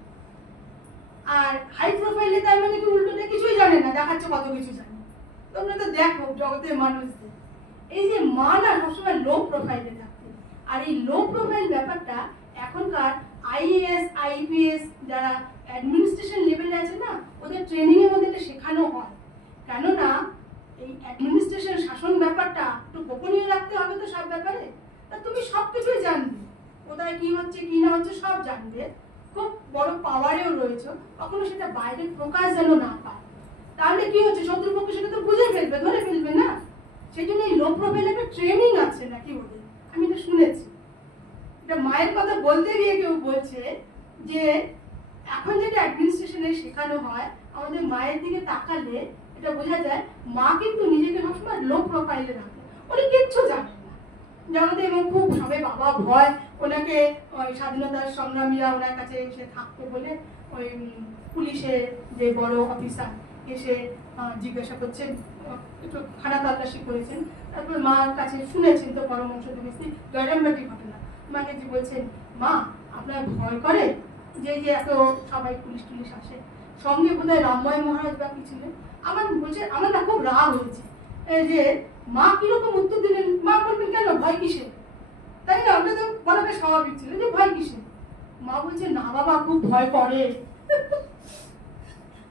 আর হাই প্রোফাইলে তার মানে কি উল্টোটা কিছুই জানে না, দেখাচ্ছে কত কিছু জানে। তোমরা তো দেখো জগতের মানুষদের, এই যে মা না সবসময় লো প্রোফাইলে থাকতে। আর এই লো প্রোফাইল ব্যাপারটা এখনকার আইএএস আইপিএস যারা অ্যাডমিনিস্ট্রেশন লেভেলে আছে না, ওদের ট্রেনিং এর মধ্যে এটা শেখানো হয়। কেননা এই অ্যাডমিনিস্ট্রেশন শাসন ব্যাপারটা একটু গোপনীয় রাখতে হবে তো সব ব্যাপারে। তা তুমি সবকিছুই জানবে, কোথায় কি হচ্ছে কি না হচ্ছে সব জানবে, খুব বড় পাওয়ারেও রয়েছে, কখনো সেটা বাইরে প্রকাশ যেন না পায়। তাহলে কি হচ্ছে, শত্রুপক্ষ সেটা তো বুঝে ফেলবে, ধরে ফেলবে না। সেই জন্য এই লো প্রোফাইল একটা ট্রেনিং আছে নাকি ওদের, আমি এটা শুনেছি। এটা মায়ের কথা বলতে গিয়ে কেউ বলছে যে এখন যেটা অ্যাডমিনিস্ট্রেশনে শেখানো হয়, আমাদের মায়ের দিকে তাকালে এটা বোঝা যায় মা কিন্তু নিজেকে সবসময় লো প্রোফাইলে রাখে, উনি কিচ্ছু জানেন না জগতে। এবং খুব সবাই বাবা ভয় ওনাকে, স্বাধীনতার সংগ্রামীরা ওনার কাছে এসে থাকতো বলে ওই পুলিশের যে বড় অফিসার এসে জিজ্ঞাসা করছেন, একটু খানা তল্লাশি করেছেন, তারপর মার কাছে শুনেছেন তো পরমংশ দিবসী জয়রামবাটি ঘটনা। মাকে যে বলছেন, মা আপনার ভয় করে যে যে এত সবাই পুলিশ টুলিশ আসে, সঙ্গে বোধহয় রামময় মহারাজ বা কি ছিলেন। আমার বলছে আমার না খুব রাগ হয়েছে যে মা কিরকম উত্তর দিলেন। মা বলবেন কেন ভয় কিসে, তাই না? ওটা তো বলাটা স্বাভাবিক ছিল যে ভয় কিসে। মা বলছে না বাবা খুব ভয় করে।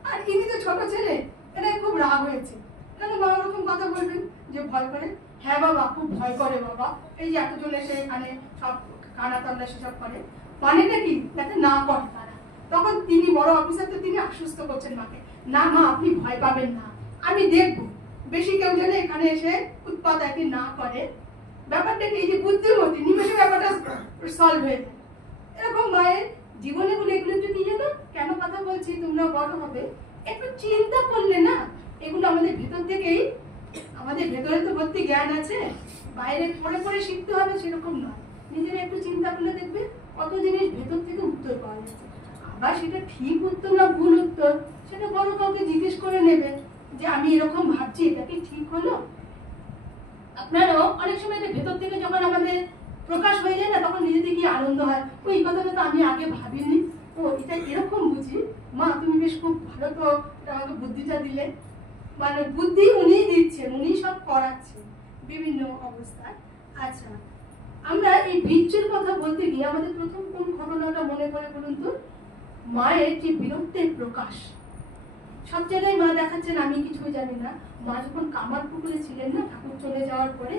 আর ইনি তো ছোট ছেলে, এটা খুব রাগ হয়েছে। তাহলে মা ওরকম কথা বলবেন যে ভয় করে? হ্যাঁ বাবা খুব ভয় করে বাবা, এই যে এতজন এসে এখানে সব কানা তল্লাশি সব করে, মানেটা কি যাতে না করে তারা। তখন তিনি বড় অফিসার, তো তিনি আশ্বস্ত করছেন মাকে, না মা আপনি ভয় পাবেন না, আমি দেখবো বেশি কেউ যেন এখানে এসে উৎপাত একই না করে। ব্যাপারটা কি, এই যে বুদ্ধিমতী নিমেষে ব্যাপারটা সলভ হয়ে যায়। এরকম মায়ের জীবনে বলে এগুলো একটু কি জানো, কেন কথা বলছি, তোমরা বড় হবে একটু চিন্তা করলে না, এগুলো আমাদের ভেতর থেকেই, আমাদের ভেতরে তো ভর্তি জ্ঞান আছে, বাইরে পড়ে পড়ে শিখতে হবে সেরকম নয়। নিজেরা একটু চিন্তা করলে দেখবে কত জিনিস ভেতর থেকে উত্তর পাওয়া যাচ্ছে। আবার সেটা ঠিক উত্তর না ভুল উত্তর, সেটা বড় কাউকে জিজ্ঞেস করে নেবে যে আমি এরকম ভাবছি, এটা কি ঠিক হলো। আপনারও অনেক সময় ভেতর থেকে যখন আমাদের প্রকাশ হয়ে যায় না, তখন নিজে থেকে আনন্দ হয়, ওই কথাটা তো আমি আগে ভাবিনি, ও এটা এরকম বুঝি। মা তুমি বেশ খুব ভালো তো আমাকে বুদ্ধিটা দিলে। মানে বুদ্ধি উনিই দিচ্ছেন, উনি সব করাচ্ছেন বিভিন্ন অবস্থায়। আচ্ছা, আমরা এই বীর্যের কথা বলতে গিয়ে আমাদের প্রথম কোন ঘটনাটা মনে পড়ে বলুন তো? মায়ের যে বিরক্তের প্রকাশ। সব জায়গায় মা দেখাচ্ছেন আমি কিছু জানি না। মা যখন কামারপুকুরে ছিলেন না, ঠাকুর চলে যাওয়ার পরে,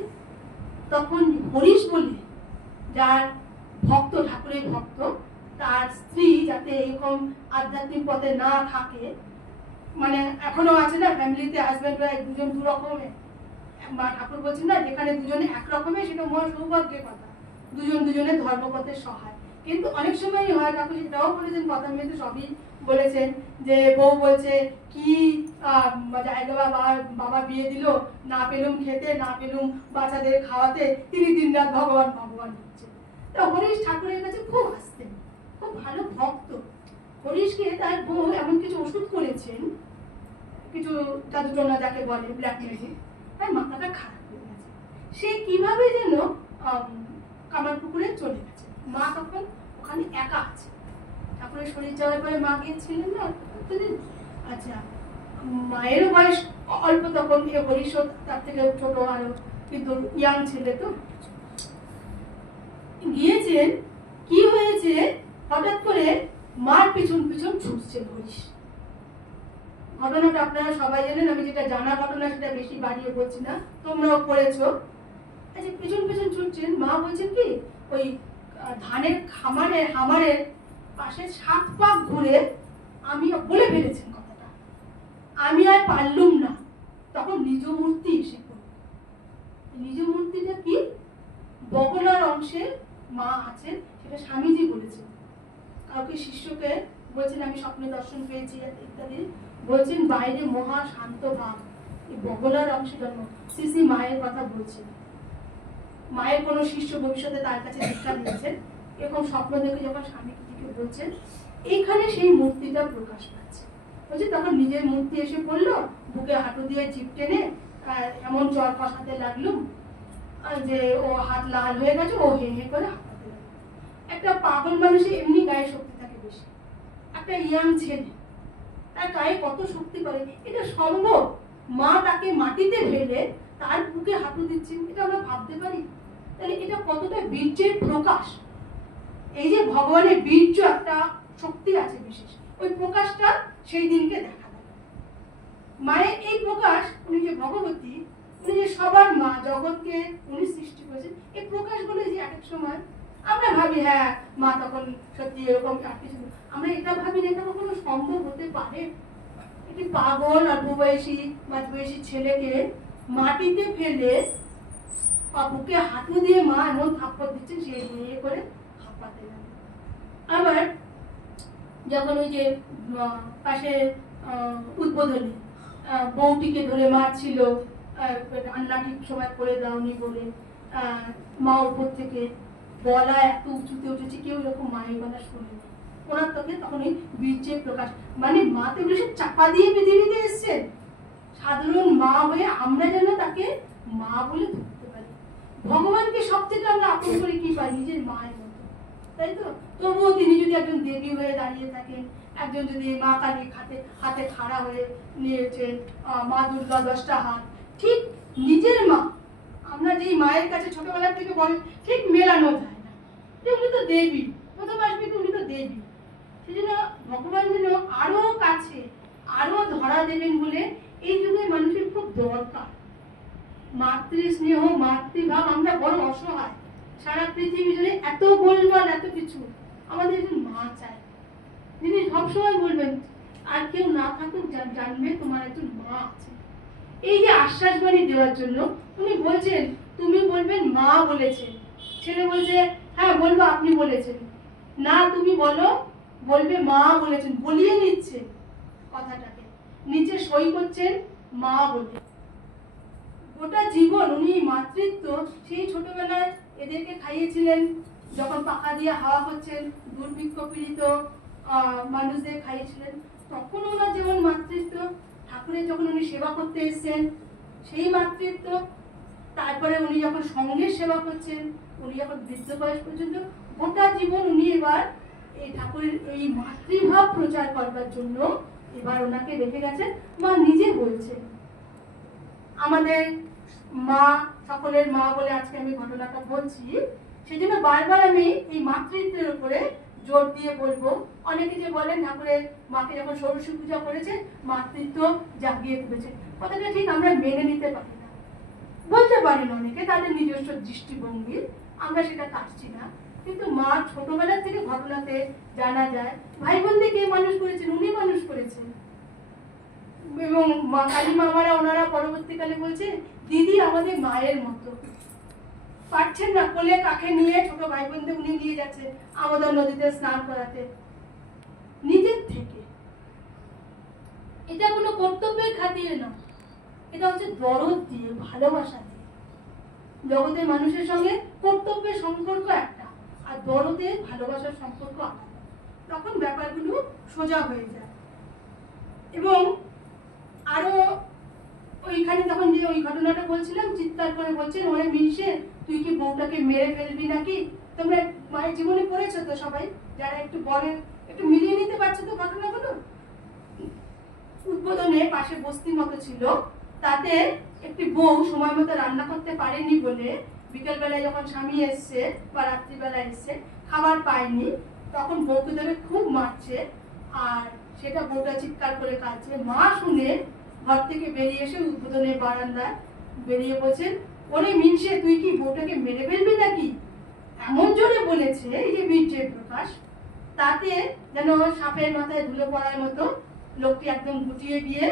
তখন হরিশ বলে যার ভক্ত, ঠাকুরের ভক্ত, তার স্ত্রী যাতে এরকম আধ্যাত্মিক পথে না থাকে, মানে এখনো আছে না ফ্যামিলিতে হাজব্যান্ড ওয়াইফ দুজন দু রকমের, মা ঠাকুর বলছেন না যেখানে দুজনে এক রকমের সেটা মহা সৌভাগ্যের কথা, দুজন দুজনের ধর্মপথের সহায়। কিন্তু অনেক সময়ই হয়, ঠাকুর সেটাও বলেছেন, কথা মেয়ে সবই বলেছেন, যে বউ বলছে কি জায়গা বাবা বিয়ে দিল, না পেলুম খেতে, না পেলুম বাচ্চাদের খাওয়াতে, তিনি দিন রাত ভগবান ভগবান হচ্ছে। তো হরিশ ঠাকুরের কাছে খুব আসতেন, খুব ভালো ভক্ত। হরিশকে তার বউ এমন কিছু ওষুধ করেছেন, কিছু জাদুটোনা যাকে বলে, ব্ল্যাক ম্যাজিক, তার মাথাটা খারাপ হয়ে গেছে। সে কিভাবে যেন কামারপুকুরে চলে গেছে। মা তখন ওখানে একা আছে, ঠাকুরের শরীর যাওয়ার পরে মা গিয়েছিলেন না। আচ্ছা, মায়েরও বয়স অল্প তখন, হরিশ তার থেকে ছোট আরো, কিন্তু ইয়াং ছেলে তো। গিয়েছেন, কি হয়েছে, হঠাৎ করে মার পিছন পিছন ছুটছে হরিশ। ঘটনাটা আপনারা সবাই জানেন, আমি যেটা জানা ঘটনা সেটা বেশি বাড়িয়ে বলছি না, তোমরাও পড়েছো। আচ্ছা, পিছন পিছন ছুটছেন, মা বলছেন কি ওই ধানের হামারের পাশে 7 পাক ঘুরে আমি বলে ফেলেছেন কথাটা, আমি আর পারলুম না। তখন নিজ মূর্তি এসে পড়ল। নিজ মূর্তিটা কি, বগলার অংশে মা আছেন, সেটা স্বামীজি বলেছেন। কাউকে শিষ্যকে বলছেন আমি স্বপ্নে দর্শন পেয়েছি ইত্যাদি, বলছেন বাইরে মহা শান্ত ভাব, এই বগলার অংশে জন্ম। শ্রী মায়ের কথা বলছেন, মায়ের কোনো শিষ্য ভবিষ্যতে তার কাছে দীক্ষা নিয়েছেন, এরকম স্বপ্ন দেখে যখন স্বামীজিকে বলছেন, এইখানে সেই মূর্তিটা প্রকাশ পাচ্ছে। বলছে তখন নিজের মূর্তি এসে পড়লো, বুকে হাঁটু দিয়ে জিপ টেনে এমন চর কষাতে লাগলো যে ও হাত লাল হয়ে গেছে, ও হে হে করে হাঁপাতে লাগলো। একটা পাগল মানুষের এমনি গায়ে শক্তি থাকে বেশি, একটা ইয়াং ছেলে তার গায়ে কত শক্তি পারে, এটা সম্ভব? মা তাকে মাটিতে ফেলে তার বুকে হাঁটু দিচ্ছেন, এটা আমরা ভাবতে পারি? তাহলে এটা কতটা বীর্যের প্রকাশ। এই যে ভগবানের বীর্য একটা শক্তি আছে বিশেষ, ওই প্রকাশটা সেই দিনকে দেখা দেয়। মায়ের এই প্রকাশ, উনি যে ভগবতী, উনি যে সবার মা, জগৎকে উনি সৃষ্টি করেছেন, এই প্রকাশগুলো যে এক এক সময় আমরা ভাবি হ্যাঁ মা তখন সত্যি এরকম আর কিছু, আমরা এটা ভাবি না, এটা কখনো সম্ভব হতে পারে? একটি পাগল অল্প বয়সী মাঝবয়সী ছেলেকে মাটিতে ফেলে বুকে হাঁটু দিয়ে মা এমন থাপ্পড় দিচ্ছেন, সে নিয়ে করে হাঁপাতে লাগে। আবার যখন ওই যে পাশে উদ্বোধনী বউটিকে ধরে মারছিল, রান্না ঠিক সময় করে দাওনি বলে, মা উপর থেকে গলা এত উঁচুতে উঠেছে, কেউ এরকম মায়ের গলা শোনেনি, ওনার তোকে তখন ওই বীর্যের প্রকাশ, মানে মা তো এগুলো সব চাপা দিয়ে পৃথিবীতে এসছে, সাধারণ মা হয়ে আমরা যেন তাকে মা বলে ধরতে পারি। ভগবানকে সব থেকে আমরা আপন করে কি পাই? নিজের মায়ের মতো, তাই তো? তবুও তিনি যদি একজন দেবী হয়ে দাঁড়িয়ে থাকেন, একজন যদি মা কালী হাতে খাড়া হয়ে নিয়েছেন, মা দুর্গা 10টা হাত, ঠিক নিজের মা, আমরা যেই মায়ের কাছে ছোটবেলা থেকে বল ঠিক মেলানো যায় না যে উনি তো দেবী, প্রথম আসবে কি উনি তো দেবী। সেই জন্য ভগবান যেন আরো কাছে আরো ধরা দেবেন বলে এই যুগে মানুষের খুব দরকার। মাতৃ স্নেহ মাতৃভাব, আমরা বড় অসহায়, সারা পৃথিবী জুড়ে এত গোলমাল এত কিছু, আমাদের একজন মা চাই যিনি সবসময় বলবেন আর কেউ না থাকুক জানবে তোমার একজন মা আছে। এই যে আশ্বাস বাণী দেওয়ার জন্য উনি বলছেন তুমি বলবেন মা বলেছেন। ছেলে বলছে হ্যাঁ বলবো, আপনি বলেছেন না, তুমি বলো, বলবে মা বলেছেন, বলিয়ে নিচ্ছে কথাটাকে, নিচে সই করছেন মা বলে। গোটা জীবন উনি মাতৃত্ব, সেই ছোটবেলায় এদেরকে খাইয়েছিলেন, যখন পাখা দিয়ে হাওয়া করছেন দুর্ভিক্ষ পীড়িত মানুষদের খাইয়েছিলেন, তখন ওনার যেমন মাতৃত্ব, ঠাকুরের যখন উনি সেবা করতে এসেছেন সেই মাতৃত্ব, তারপরে উনি যখন সঙ্গের সেবা করছেন, উনি যখন বৃদ্ধ বয়স পর্যন্ত, গোটা জীবন উনি এবার এই ঠাকুরের এই মাতৃভাব প্রচার করবার জন্য এবার ওনাকে রেখে গেছেন। মা নিজে বলছেন আমাদের মা, সকলের মা বলে আজকে আমি ঘটনাটা বলছি, সেই জন্য বারবার আমি এই মাতৃত্বের উপরে জোর দিয়ে বলবো। অনেকে যে বলেন ঠাকুরের মাকে যখন ষোড়শী পূজা করেছে মাতৃত্ব জাগিয়ে তুলেছে, কথাটা ঠিক আমরা মেনে নিতে পারি না। বলতে পারেন অনেকে তাদের নিজস্ব দৃষ্টিভঙ্গি, আমরা সেটা কাটছি না, কিন্তু মা ছোটবেলা থেকে ঘটনাতে জানা যায় ভাই বোনদেরকে মানুষ করেছেন, উনি মানুষ করেছেন। এবং মা কালী মামারা ওনারা পরবর্তীকালে বলছে দিদি আমাদের মায়ের মতো, পারছেন না কোলে কাকে নিয়ে ছোট ভাই বোনদের উনি নিয়ে যাচ্ছে আমাদের নদীতে স্নান করাতে নিজের থেকে। এটা কোনো কর্তব্যের খাতিরে না, এটা হচ্ছে দরদ দিয়ে, ভালোবাসা দিয়ে। জগতের মানুষের সঙ্গে কর্তব্যের সম্পর্ক একটা, আর দরদের ভালোবাসার সম্পর্ক আলাদা, তখন ব্যাপারগুলো সোজা হয়ে যায়। এবং আরো ওইখানে তখন যে ওই ঘটনাটা বলছিলাম, চিৎকার করে বলছেন ওরে মিশে তুই কি বউটাকে মেরে ফেলবি নাকি? তোমরা মায়ের জীবনে পড়েছো তো সবাই, যারা একটু বলেন একটু মিলিয়ে নিতে পারছো তো ঘটনাগুলো। উদ্বোধনে পাশে বস্তির মতো ছিল, তাতে একটি বউ সময় মতো রান্না করতে পারেনি বলে বিকেল বেলায় যখন স্বামী এসছে বা রাত্রিবেলা এসছে খাবার পায়নি, তখন বউকে ধরে খুব মারছে, আর সেটা বউটা চিৎকার করে কাঁদছে। মা শুনে ঘর থেকে বেরিয়ে এসে উদ্বোধনের বারান্দায় বেরিয়ে বলছেন ওরে মিনসে তুই কি বউটাকে মেরে ফেলবি নাকি? এমন জোরে বলেছে, এই যে বীর্যের প্রকাশ, তাতে যেন সাপের মাথায় ধুলো পড়ার মতো লোকটি একদম গুটিয়ে গিয়ে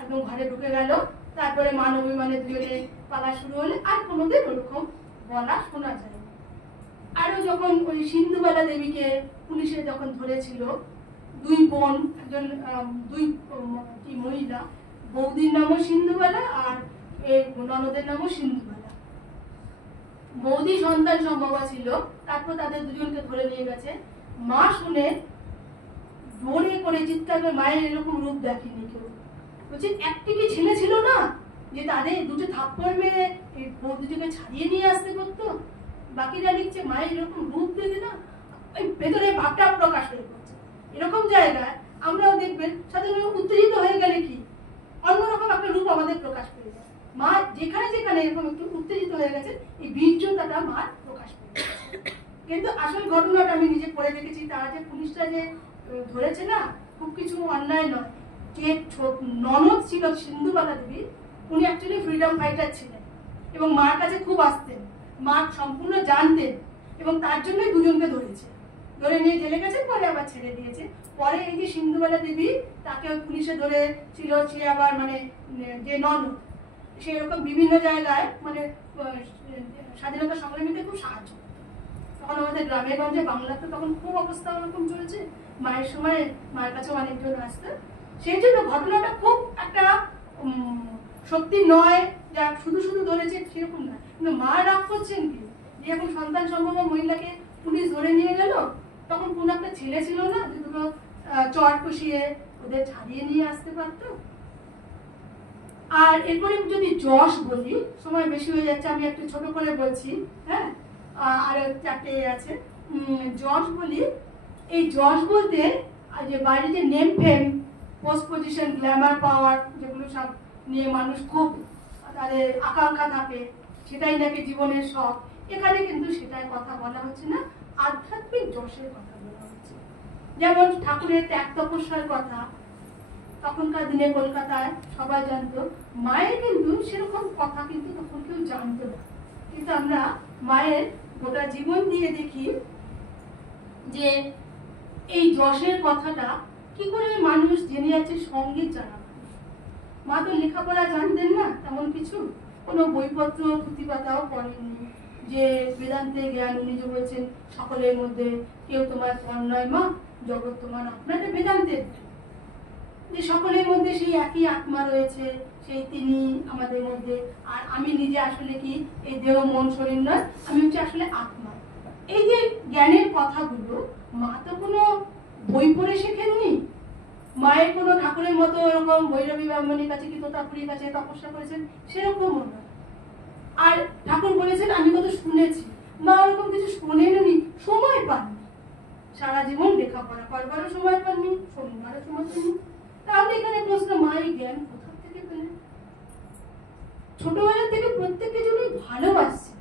একদম ঘরে ঢুকে গেল। তারপরে মানবিমানে দুজনে পালা শুরু হলে আর কোনোদিন ওরকম বলা শোনা যায়। আরো যখন ওই সিন্ধুবালা দেবীকে পুলিশে যখন ধরেছিল, দুই বোন, একজন দুই কি মহিলা, বৌদির নামও সিন্ধুবালা আর ননদের নামও সিন্ধুবালা। বৌদি সন্তান সম্ভবা ছিল, তারপর তাদের দুজনকে ধরে নিয়ে গেছে। মা শুনে জোরে করে চিৎকার করে, মায়ের এরকম রূপ দেখেনি কেউ, বলছে একটি কি ছেলে ছিল না যে তাদের দুটো থাপ্পড় মেরে এই বৌদিটাকে ছাড়িয়ে নিয়ে আসতে করতো? বাকিরা লিখছে মায়ের এরকম রূপ দেখে না ওই ভেতরে ভাবটা প্রকাশ করে পড়ছে। এরকম জায়গায় আমরাও দেখবেন সাধারণত উত্তেজিত হয়ে গেলে কি অন্যরকম একটা রূপ আমাদের প্রকাশ পেয়ে যায়। মা যেখানে যেখানে এরকম একটু উত্তেজিত হয়ে গেছে এই বীর্যতাটা মার প্রকাশ পেয়ে গেছে। কিন্তু আসল ঘটনাটা আমি নিজে পড়ে দেখেছি, তারা যে পুলিশরা যে ধরেছে না, খুব কিছু অন্যায় নয়। যে ননদ ছিল সিন্ধুবালা দেবী, উনি অ্যাকচুয়ালি ফ্রিডম ফাইটার ছিলেন এবং মার কাছে খুব আসতেন, মা সম্পূর্ণ জানতেন, এবং তার জন্যই দুজনকে ধরেছে, ধরে নিয়ে জেলে গেছে, পরে আবার ছেড়ে দিয়েছে। পরে এই যে সিন্ধুবালা দেবী, তাকে পুলিশে ধরেছিল, সে আবার মানে যে ননদ, সেরকম বিভিন্ন জায়গায় মানে স্বাধীনতা সংগ্রামীতে খুব সাহায্য করত। তখন আমাদের গ্রামে গঞ্জে বাংলাতে তখন খুব অবস্থা ওরকম চলছে, মায়ের সময় মায়ের কাছে অনেকজন আসতেন। সেই জন্য ঘটনাটা খুব একটা সত্যি নয়, যা শুধু শুধু ধরেছে সেরকম নয়, কিন্তু মা রাগ করছেন কি যে এখন সন্তান সম্ভবা মহিলাকে পুলিশ ধরে নিয়ে গেল, তখন কোন একটা ছেলে ছিল না যে দুটো চট কষিয়ে ওদের ছাড়িয়ে নিয়ে আসতে পারতো। আর এরপরে যদি যশ বলি, সময় বেশি হয়ে যাচ্ছে, আমি একটু ছোট করে বলছি, হ্যাঁ, আর চারটে আছে। যশ বলি, এই যশ বলতে যে বাইরে যে name fame, post position, glamour power, যেগুলো সব নিয়ে মানুষ খুব তাদের আকাঙ্ক্ষা থাকে, সেটাই নাকি জীবনের শখ, এখানে কিন্তু সেটাই কথা বলা হচ্ছে না, আধ্যাত্মিক যশের কথা বলা হচ্ছে। যেমন ঠাকুরের ত্যাগ তপস্যার কথা তখনকার দিনে কলকাতায় সবাই জানতো, মায়ের কিন্তু সেরকম কথা কিন্তু তখন কেউ জানতো না, কিন্তু আমরা মায়ের গোটা জীবন দিয়ে দেখি যে এই যশের কথাটা কি করে মানুষ জেনে যাচ্ছে। সঙ্গীত জানা, মা তো লেখাপড়া জানতেন না তেমন কিছু, কোনো বইপত্র পুঁথিপাতাও পড়েননি, যে বেদান্তের জ্ঞান উনি যে বলছেন সকলের মধ্যে কেউ তোমার পর নয় মা, জগৎ তোমার আপনাদের বেদান্তের, যে সকলের মধ্যে সেই একই আত্মা রয়েছে, সেই তিনি আমাদের মধ্যে, আর আমি নিজে আসলে কি এই দেহ মন শরীর নয়, আমি হচ্ছে আসলে আত্মা। এই যে জ্ঞানের কথাগুলো মা তো কোনো বই পড়ে শেখেননি, মায়ের কোনো ঠাকুরের মতো এরকম ভৈরবী ব্রাহ্মণীর কাছে কি তোতাপুরীর কাছে তপস্যা করেছেন সেরকমও নয়। আর ঠাকুর বলেছেন আমি কত শুনেছি, মা ওরকম কিছু শোনেননি, সময় পাননি, সারা জীবন লেখাপড়া করবারও সময় পাননি, শোনবারও সময় পাননি। তাহলে এখানে প্রশ্ন, মা এই জ্ঞান কোথা থেকে পেলেন? ছোটবেলা থেকে প্রত্যেককে জন্যই ভালোবাসছে,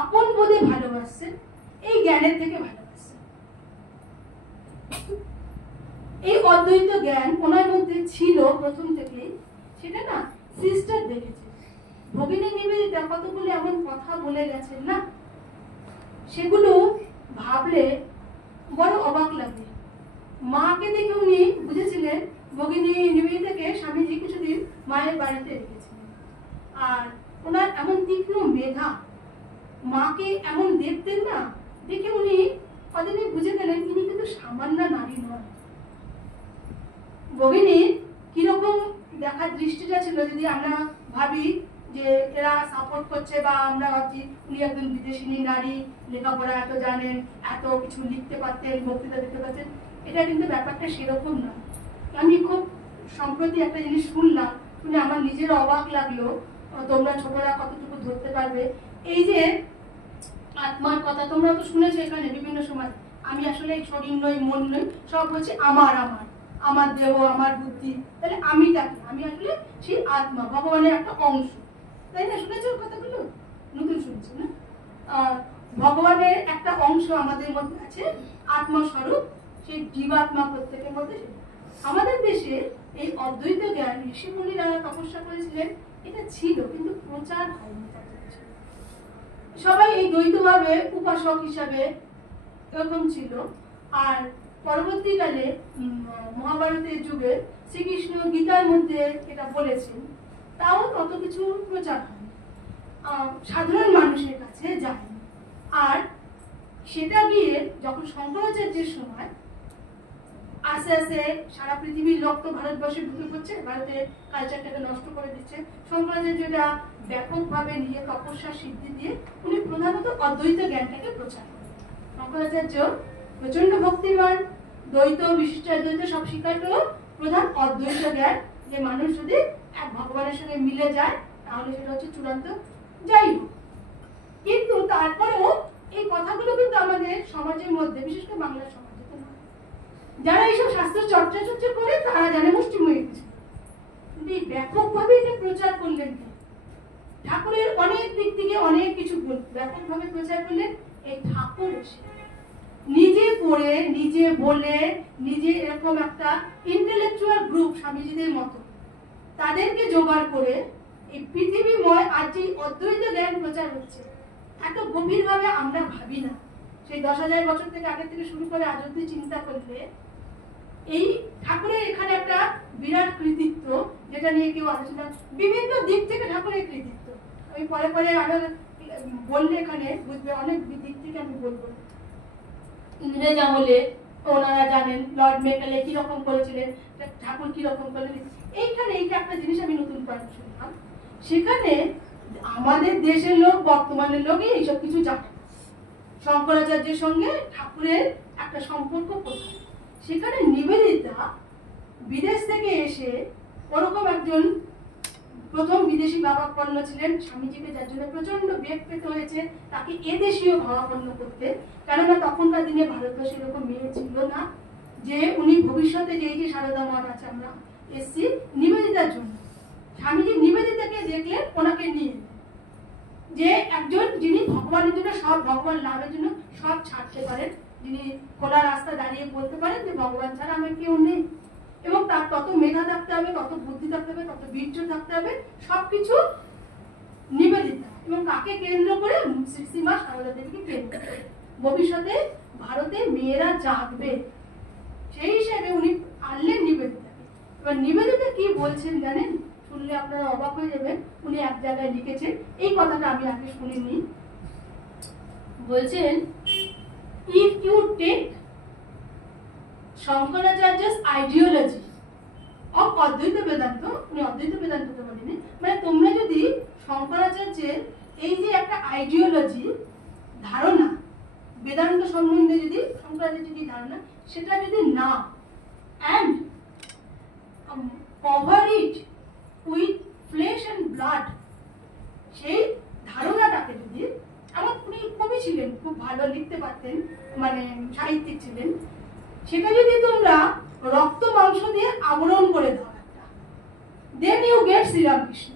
আপন বোধে ভালোবাসছে, এই জ্ঞানের থেকে ভালোবাসছে। এই অদ্বৈত জ্ঞান ওনার মধ্যে ছিল প্রথম থেকেই, সেটা না সিস্টার দেখেছে। ভগিনী নিবেদিতা কতগুলো এমন কথা বলে গেছেন না, সেগুলো ভাবলে বড় অবাক লাগে। মাকে দেখে উনি বুঝেছিলেন ভগিনী নিবেদিতাকে স্বামীজি কিছুদিন মায়ের বাড়িতে রেখেছিলেন, আর ওনার এমন তীক্ষ্ণ মেধা, মাকে এমন দেখতেন না, দেখে উনি কদিনে বুঝে গেলেন ইনি কিন্তু সামান্য নারী নন। ভগিনীর কিরকম দেখার দৃষ্টিটা ছিল, যদি আমরা ভাবি যে এরা সাপোর্ট করছে বা আমরা ভাবছি উনি একজন বিদেশিনী নারী, লেখাপড়া এত জানেন, এত কিছু লিখতে পারতেন, বক্তৃতা দিতে পারতেন, এটা কিন্তু ব্যাপারটা সেরকম নয়। আমি খুব সম্প্রতি একটা জিনিস শুনলাম, শুনে আমার নিজের অবাক লাগলো, তোমরা ছোটরা কতটুকু ধরতে পারবে। এই যে আত্মার কথা তোমরা তো শুনেছো এখানে বিভিন্ন সময়, আমি আসলে শরীর নই, মন নই, সব হচ্ছে আমার আমার আমার দেহ, আমার বুদ্ধি, তাহলে আমিটা কি? আমি আসলে সেই আত্মা, ভগবানের একটা অংশ, তাই না? শুনেছো কথাগুলো? নতুন শুনছো না? ভগবানের একটা অংশ আমাদের মধ্যে আছে, আত্মস্বরূপ, সেই জীবাত্মা প্রত্যেকের মধ্যে। আমাদের দেশে এই অদ্বৈত জ্ঞান ঋষিমুনিরা তপস্যা করেছিলেন, এটা ছিল কিন্তু প্রচার হয়নি। সবাই এই দ্বৈতভাবে উপাসক হিসাবে এরকম ছিল। আর পরবর্তীকালে মহাভারতের যুগে শ্রীকৃষ্ণ গীতার মধ্যে এটা বলেছেন, তাও তত কিছু প্রচার হয়নি, সাধারণ মানুষের কাছে যায়নি। আর সেটা গিয়ে যখন শঙ্করাচার্যের সময় আস্তে আস্তে সারা পৃথিবীর লোক তো ভারতবর্ষে ঢুকে পড়ছে, ভারতের কালচারটাকে নষ্ট করে দিচ্ছে, শঙ্করাচার্যটা ব্যাপকভাবে নিয়ে তপস্যা সিদ্ধি দিয়ে উনি প্রধানত অদ্বৈত জ্ঞানটাকে প্রচার করেন। শঙ্করাচার্য প্রচন্ড ভক্তিমান, দ্বৈত বিশিষ্টাদ্বৈত সব স্বীকার করলো, প্রধান অদ্বৈত জ্ঞান, যে মানুষ যদি এক ভগবানের সঙ্গে মিলে যায় তাহলে সেটা হচ্ছে চূড়ান্ত। যাই হোক, কিন্তু তারপরেও এই কথাগুলো কিন্তু আমাদের সমাজের মধ্যে, বিশেষ করে বাংলা সমাজে, যারা এইসব শাস্ত্র চর্চা করে তারা জানে মুষ্টিময় কিছু, কিন্তু এই ব্যাপকভাবে এটা প্রচার করলেন ঠাকুরের অনেক দিক থেকে অনেক কিছু ব্যাপকভাবে প্রচার করলেন এই ঠাকুর এসে নিজে পড়ে, নিজে বলে, নিজে এরকম একটা ইন্টেলেকচুয়াল গ্রুপ স্বামীজিদের মতো তাদেরকে জোগাড় করে এই পৃথিবীময় আজ যে অদ্বৈত জ্ঞান প্রচার হচ্ছে, এত গভীরভাবে আমরা ভাবি না। সেই 10,000 বছর থেকে আগে থেকে শুরু করে আজ অব্দি চিন্তা করলে এই ঠাকুরের এখানে একটা বিরাট কৃতিত্ব, যেটা নিয়ে কেউ আলোচনা, বিভিন্ন দিক থেকে ঠাকুরের কৃতিত্ব আমি পরে পরে আরো বললে এখানে বুঝবে, অনেক দিক থেকে আমি বলবো। ইংরেজ আমলে ওনারা জানেন লর্ড মেকালে কিরকম করেছিলেন, ঠাকুর কিরকম করলেন। এইখানে এইটা একটা জিনিস আমি নতুন পয়েন্ট শুনলাম, সেখানে আমাদের দেশের লোক, বর্তমানের লোকই এইসব কিছু জানে, শঙ্করাচার্যের সঙ্গে ঠাকুরের একটা সম্পর্ক কোথায়। সেখানে নিবেদিতা বিদেশ থেকে এসে ওরকম একজন প্রথম বিদেশি ভাবাপন্ন ছিলেন স্বামীজিকে, যার জন্য প্রচন্ড বেগ পেতে হয়েছে তাকে এদেশীয় ভাবাপন্ন করতে, কেননা তখনকার দিনে ভারতবর্ষে এরকম মেয়ে ছিল না যে উনি ভবিষ্যতে যে সারদা মঠ আছে আমরা এসছি নিবেদিতার জন্য। স্বামীজি নিবেদিতাকে দেখলেন, ওনাকে নিয়ে যে একজন যিনি ভগবানের জন্য সব, ভগবান লাভের জন্য সব ছাড়তে পারেন, যিনি খোলা রাস্তা দাঁড়িয়ে বলতে পারেন যে ভগবান ছাড়া আমার কেউ নেই, এবং তার তত মেধা থাকতে হবে, তত বুদ্ধি থাকতে হবে, তত বীর্য থাকতে হবে, সবকিছু নিবেদিতা। এবং কাকে কেন্দ্র করে? শ্রীমা সারদা দেবীকে কেন্দ্র করে ভবিষ্যতে ভারতে মেয়েরা জাগবে, সেই হিসেবে উনি আনলেন নিবেদিতাকে। এবার নিবেদিতা কি বলছেন জানেন? শুনলে আপনারা অবাক হয়ে যাবেন। উনি এক জায়গায় লিখেছেন, এই কথাটা আমি আগে শুনিনি। বলছেন, if you take Shankaracharya's ideology of অদ্বৈত বেদান্ত, উনি অদ্বৈত বেদান্তকে বলেন, মানে তোমরা যদি শঙ্করাচার্যের এই যে একটা আইডিওলজি ধারণা বেদান্ত সম্বন্ধে, যদি শঙ্করাচার্যের যে ধারণা সেটা যদি না, and cover it with flesh and blood, সেই ধারণাটাকে যদি, আমার উনি কবি ছিলেন, খুব ভালো লিখতে পারতেন, মানে সাহিত্যিক ছিলেন, সেটা যদি তোমরা রক্ত মাংস দিয়ে আবরণ করে দাও একটা, then you get শ্রীরামকৃষ্ণ।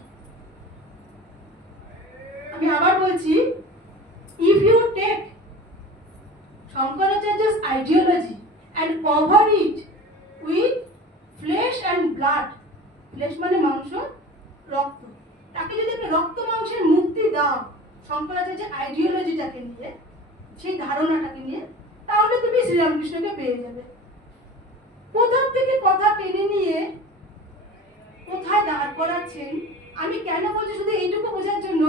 আমি আবার বলছি, if you take Shankaracharya's ideology and cover it with flesh and blood, flesh মানে মাংস, রক্ত, তাকে যদি রক্ত মাংসের মুক্তি দাও শঙ্করাচার্যের আইডিওলজিটাকে নিয়ে, সেই ধারণাটাকে নিয়ে, তাহলে তুমি শ্রীরামকৃষ্ণকে পেয়ে যাবে। কোথা থেকে কথা টেনে নিয়ে কোথায় দাঁড় করাচ্ছেন, আমি কেন বলছি শুধু এইটুকু বোঝার জন্য,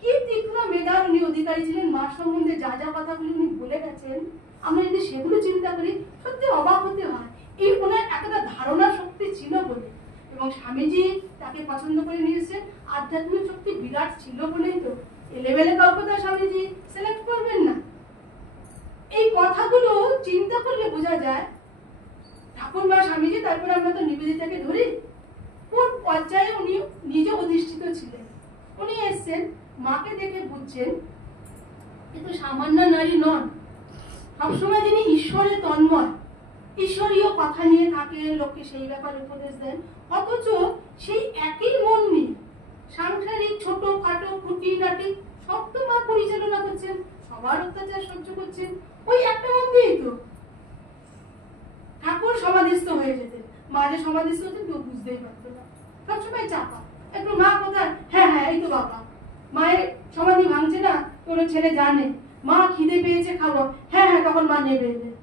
কি তীক্ষ্ণ মেধার উনি অধিকারী ছিলেন, মা সম্বন্ধে যা যা কথাগুলি উনি বলে গেছেন, আমরা যদি সেগুলো চিন্তা করি সত্যি অবাক হতে হয়। এই ওনার একটা ধারণা শক্তি ছিল বলে, এবং স্বামীজি তাকে পছন্দ করে নিয়েছেন, আধ্যাত্মিক শক্তি বিরাট ছিল বলেই তো এ লেভেলে কাউকে তো স্বামীজি সিলেক্ট করবেন না। এই কথাগুলো চিন্তা করলে বোঝা যায় ঠাকুর মা স্বামীজি, তারপরে আমরা তো নিবেদিতাকে ধরি, কোন পর্যায়ে উনি নিজে অধিষ্ঠিত ছিলেন। উনি এসছেন, মাকে দেখে বুঝছেন কিন্তু সামান্য নারী নন, সবসময় যিনি ঈশ্বরে তন্ময়, ঈশ্বরীয় কথা নিয়ে থাকেন, লোককে সেই ব্যাপারে উপদেশ দেন, অথচ সেই একই মন নিয়ে সাংসারিক ছোট খাটো খুঁটি নাটি সব তো মা পরিচালনা করছেন, সবার অত্যাচার সহ্য করছেন, ওই একটা মন দিয়েই তো ঠাকুর সমাধিস্থ হয়ে যেতেন। মা যে সমাধিস্থ হতেন কেউ বুঝতেই পারত না, সবসময় চাপা, একটু মা কোথায়, হ্যাঁ হ্যাঁ এই তো বাবা, মায়ের সমাধি ভাঙছে না, কোনো ছেলে জানে, মা খিদে পেয়েছে খাবো, হ্যাঁ হ্যাঁ তখন মা নেবে এলেন।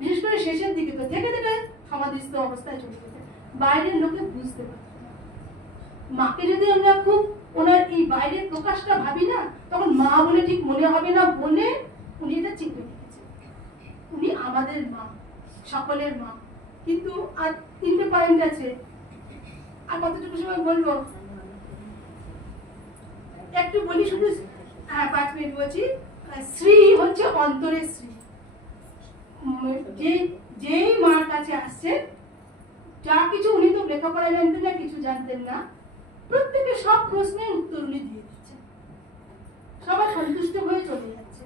বিশেষ করে শেষের দিকে তো থেকে থেকে সমাধিস্থ অবস্থায় চলে যেতেন, বাইরের লোকে বুঝতে পারত না। মাকে যদি আমরা খুব ওনার এই বাইরের প্রকাশটা ভাবি না, তখন মা বলে ঠিক মনে হবে না বলে উনি এটা চিন্তা রেখেছেন, উনি আমাদের মা, সকলের মা। কিন্তু আর তিনটে পয়েন্ট আছে, আর কতটুকু সময় বলবো, একটু বলি শুধু, হ্যাঁ 5 মিনিট বলছি। শ্রী হচ্ছে অন্তরের শ্রী, যেই মার কাছে আসছে, যা কিছু উনি তো লেখাপড়া জানতেন না, কিছু জানতেন না, প্রত্যেকে সব প্রশ্নের উত্তর উনি দিয়ে দিচ্ছেন, সবাই সন্তুষ্ট হয়ে চলে যাচ্ছে।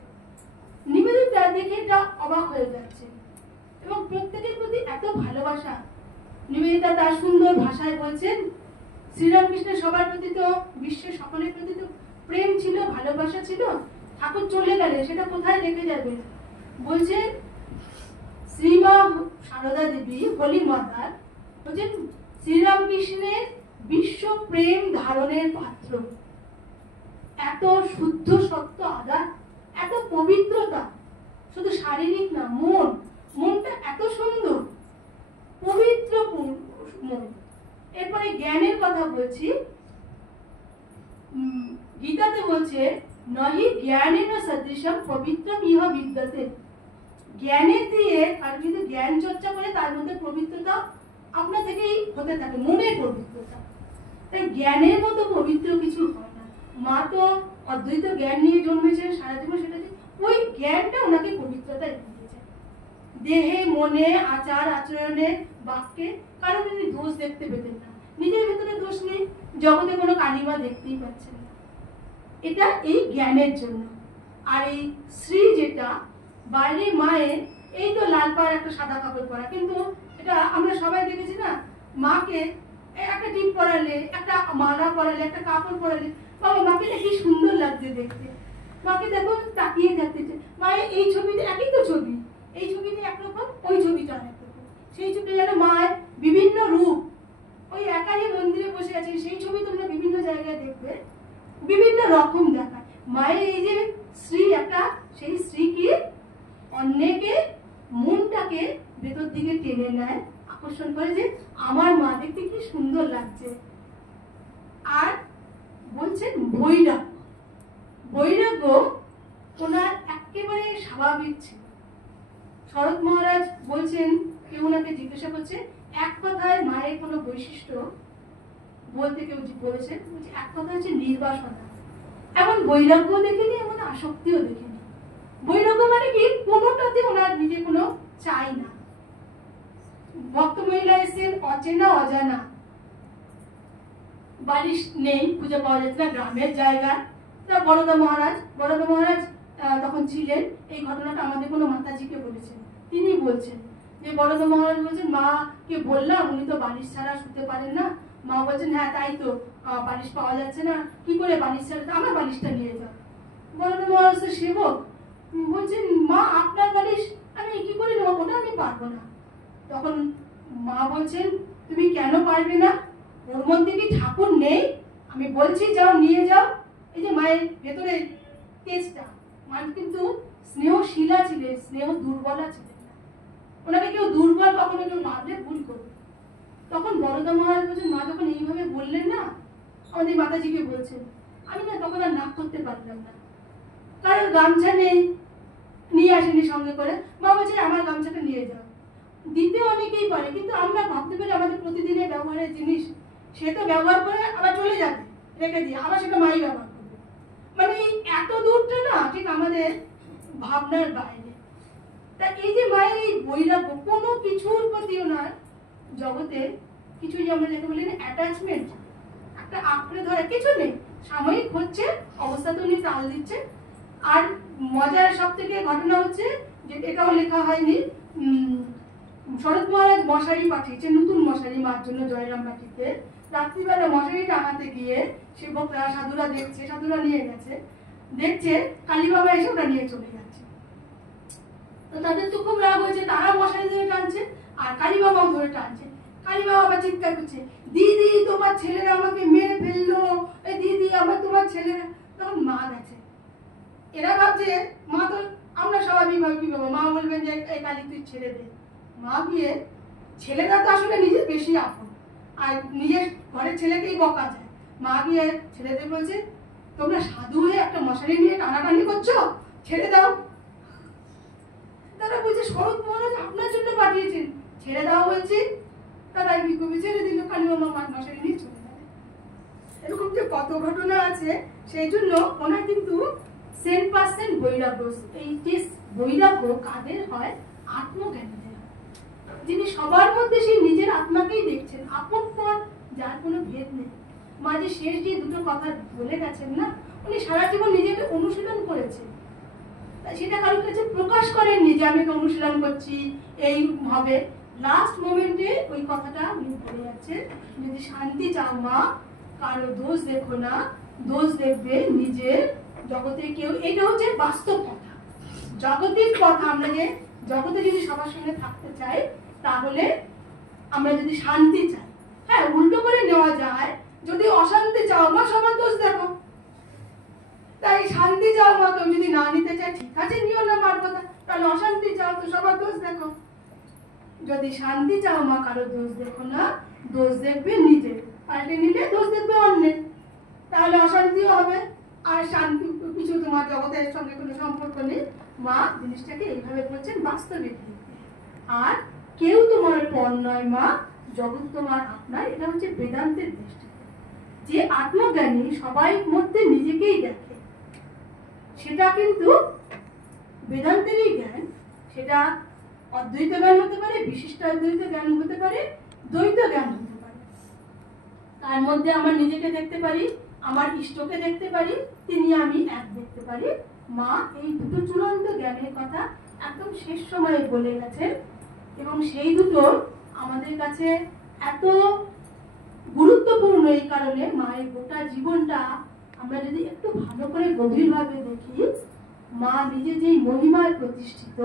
নিবেদিতা দেখে এটা অবাক হয়ে যাচ্ছে, এবং প্রত্যেকের প্রতি এত ভালোবাসা। নিবেদিতা তার সুন্দর ভাষায় বলছেন, শ্রীরামকৃষ্ণের সবার প্রতি তো, বিশ্বের সকলের প্রতি তো প্রেম ছিল, ভালোবাসা ছিল, ঠাকুর চলে গেলে সেটা কোথায় রেখে যাবে। বলছেন শ্রীমা সারদা দেবী হোলি মাতার বলছেন শ্রীরামকৃষ্ণের বিশ্ব প্রেম ধারণের পাত্র, এত শুদ্ধ সত্য আদার, এত পবিত্রতা, শুধু শারীরিক না, মনটা এত সুন্দর, পবিত্র মন। এরপরে জ্ঞানের কথা বলছি, গীতাতে বলছে নহি জ্ঞানেন সদৃশম পবিত্রম ইহ বিদ্যতে, জ্ঞানের দিয়ে, আর কিন্তু জ্ঞান চর্চা করে তার মধ্যে পবিত্রতা আপনা থেকেই হতে থাকে, মনের পবিত্রতা। তাই জ্ঞানের মতো পবিত্র কিছু হয় না। মা তো অদ্বৈত জ্ঞান নিয়ে জন্মেছেন, সারা জীবন সেটা ওই জ্ঞানটা ওনাকে পবিত্রতা এনে দিয়েছে। দেহে, মনে, আচার আচরণে, বাক্যে কারণ উনি দোষ দেখতে পেতেন না। নিজের ভেতরে দোষ নেই, জগতে কোনো কালিমা দেখতেই পাচ্ছেন না। এটা এই জ্ঞানের জন্য। আর এই শ্রী যেটা বাইরে মায়ের, এই তো লাল পাড় একটা সাদা কাপড় পরা, কিন্তু এটা আমরা সবাই দেখেছি না, মাকে একটা টিপ পরালে, একটা মালা পরালে, একটা কাপড় পরালে, বাবা মাকে কি সুন্দর লাগছে দেখতে। মাকে দেখো তাকিয়ে থাকতেছে। মায়ের এই ছবিতে একই তো ছবি, এই ছবিতে একরকম, ওই ছবিটা একরকম। সেই ছবিটা যেন মায়ের বিভিন্ন রূপ, ওই একাই মন্দিরে বসে আছে সেই ছবি তোমরা বিভিন্ন জায়গায় দেখবে, বিভিন্ন রকম দেখায়। মায়ের এই যে শ্রী একটা, সেই শ্রী কি অন্যকে মনটাকে ভেতর দিকে টেনে নেয়, আকর্ষণ করে যে আমার মা দেখতে কি সুন্দর লাগছে। আর বলছেন বৈরাগ্য, বৈরাগ্য ওনার একেবারে স্বাভাবিক ছিল। শরৎ মহারাজ বলছেন, কেউ ওনাকে জিজ্ঞাসা করছে এক কথায় মায়ের কোনো বৈশিষ্ট্য বলতে, কেউ বলেছে এক কথা হচ্ছে নির্বাসনা। এমন বৈরাগ্য দেখেনি, এমন আসক্তিও দেখেনি। বৈরাগ্য মানে কি কোনোটাতে ওনার নিজে কোনো চাই না। ভক্ত মহিলা এসেছেন, অচেনা অজানা, বালিশ নেই, খুঁজে পাওয়া যাচ্ছে না, গ্রামের জায়গা। বরদা মহারাজ তখন ছিলেন। এই ঘটনাটা আমাদের কোনো মাতাজিকে বলেছেন, তিনি বলছেন যে বরদা মহারাজ বলছেন, মাকে বললাম উনি তো বালিশ ছাড়া শুতে পারেন না। মা বলছেন হ্যাঁ তাই তো, বালিশ পাওয়া যাচ্ছে না, কি করে বালিশ ছাড়া, আমার বালিশটা নিয়ে যাও। বরদা মহারাজ তো সেবক, বলছেন মা আপনার বালিশ আমি কি করে নেবো, ওটা আমি পারবো না। তখন মা বলছেন তুমি কেন পারবে না, ওর মধ্যে কি ঠাকুর নেই? আমি বলছি যাও নিয়ে যাও। এই যে মায়ের ভেতরে তেজটা, মা কিন্তু স্নেহশীলা ছিলেন, স্নেহ দুর্বলা ছিলেন না। ওনাকে কেউ দুর্বল কখনো কেউ ভাবলে ভুল করবে। তখন বরদা মহারাজ বলছেন, মা যখন এইভাবে বললেন না, আমাদের মাতাজিকে বলছেন, আমি না তখন আর নাক করতে পারলাম না, কারণ গামছা নেই, নিয়ে আসেনি সঙ্গে করে। মা বলছে আমার গামছাটা নিয়ে যাও। দিতে অনেকেই পারে, কিন্তু আমরা ভাবতে পারি আমাদের প্রতিদিনের ব্যবহারের জিনিস, সে তো ব্যবহার করে আবার চলে যাবে, রেখে দিয়ে আবার সেটা মাই ব্যবহার করবে। মানে এত দূরটা না ঠিক আমাদের ভাবনার বাইরে। তা এই যে মায়ের এই বৈরাগ্য, কোনো কিছুর প্রতি ওনার জগতে কিছু, যে আমরা যাকে বলি না অ্যাটাচমেন্ট, একটা আঁকড়ে ধরা কিছু নেই, সাময়িক হচ্ছে অবস্থাতে উনি তাল দিচ্ছে। আর মজার সব থেকে ঘটনা হচ্ছে যে এটাও লেখা হয়নি, শরৎ মহারাজ মশারি পাঠিয়েছে, নতুন মশারি মার জন্য জয়রাম বাটিতে। রাত্রিবেলা মশারি টাঙাতে গিয়ে সেবকরা, সাধুরা দেখছে, সাধুরা নিয়ে গেছে, দেখছে কালী বাবা এসে ওটা নিয়ে চলে যাচ্ছে। তো তাদের তো খুব রাগ হয়েছে, তারা মশারি ধরে টানছে আর কালী বাবাও ধরে টানছে। কালী বাবা আবার চিৎকার করছে, দিদি তোমার ছেলেরা আমাকে মেরে ফেললো, এই দিদি আমার তোমার ছেলেরা। তখন মা গেছে, এরা ভাবছে মা তো, আমরা স্বাভাবিক ভাবে কি বলবো, মা বলবেন যে এই কালী তুই ছেড়ে দে। মা গিয়ে, ছেলেরা তো আসলে নিজের বেশি আপন, আর নিজের ঘরের ছেলেকেই বকা যায়। মা গিয়ে ছেলেদের বলছে তোমরা সাধু হয়ে একটা মশারি নিয়ে টানাটানি করছো, ছেড়ে দাও। তারা বলছে শরৎ মহারাজ আপনার জন্য পাঠিয়েছেন, ছেড়ে দাও বলছি। তারা বিক্ষোভে ছেড়ে দিল, কালী মামা মশারি নিয়ে চলে যাবে। এরকম যে কত ঘটনা আছে, সেই জন্য ওনার কিন্তু 100% বৈরাগ্য। এই যে বৈরাগ্য কাদের হয়, আত্মজ্ঞানীদের হয়, যিনি সবার মধ্যে সেই নিজের আত্মাকেই দেখছেন, আপন পর যার কোনো ভেদ নেই। মাঝে শেষ যে দুটো কথা বলে গেছেন না, উনি সারা জীবন নিজেকে অনুশীলন করেছেন, সেটা কারোর কাছে প্রকাশ করেননি যে আমি অনুশীলন করছি এই ভাবে। লাস্ট মোমেন্টে ওই কথাটা উনি বলে যাচ্ছেন, যদি শান্তি চাও মা কারো দোষ দেখো না, দোষ দেখবে নিজের। জগতে কেউ, এটা হচ্ছে বাস্তব কথা, জগতের কথা। আমরা যে জগতে যদি সবার সঙ্গে থাকতে চাই, তাহলে আমরা যদি শান্তি চাই, হ্যাঁ উল্টো করে নেওয়া যায়, যদি অশান্তি চাও মা সবার দোষ দেখো, তাই শান্তি চাও মা কেউ যদি না নিতে চায়, ঠিক আছে নিও না মার কথা, তাহলে অশান্তি চাও তো সবার দোষ দেখো। যদি শান্তি চাও মা কারো দোষ দেখো না, দোষ দেখবে নিজের, পাল্টে নিলে দোষ দেখবে অন্যের, তাহলে অশান্তিও হবে। আর শান্তি কিছু তোমার জগতের সঙ্গে কোনো সম্পর্ক নেই। মা জিনিসটাকে এইভাবে বলছেন বাস্তবিক। আর কেউ তোমার পর নয় মা, জগৎ তোমার আপনার, এটা হচ্ছে বেদান্তের দৃষ্টি। যে আত্মজ্ঞানী সবাই মধ্যে নিজেকেই দেখে, সেটা কিন্তু বেদান্তেরই জ্ঞান, সেটা অদ্বৈত জ্ঞান হতে পারে, বিশিষ্ট অদ্বৈত জ্ঞান হতে পারে, দ্বৈত জ্ঞান হতে পারে। তার মধ্যে আমার নিজেকে দেখতে পারি, আমার ইষ্টকে দেখতে পারি, তিনি আমি এক দেখতে পারি। মা এই দুটো চূড়ান্ত জ্ঞানের কথা একদম শেষ সময়ে বলে গেছেন, এবং সেই দুটো আমাদের কাছে এত গুরুত্বপূর্ণ এই কারণে মায়ের গোটা জীবনটা আমরা যদি একটু ভালো করে গভীরভাবে দেখি, মা নিজে যেই মহিমায় প্রতিষ্ঠিত,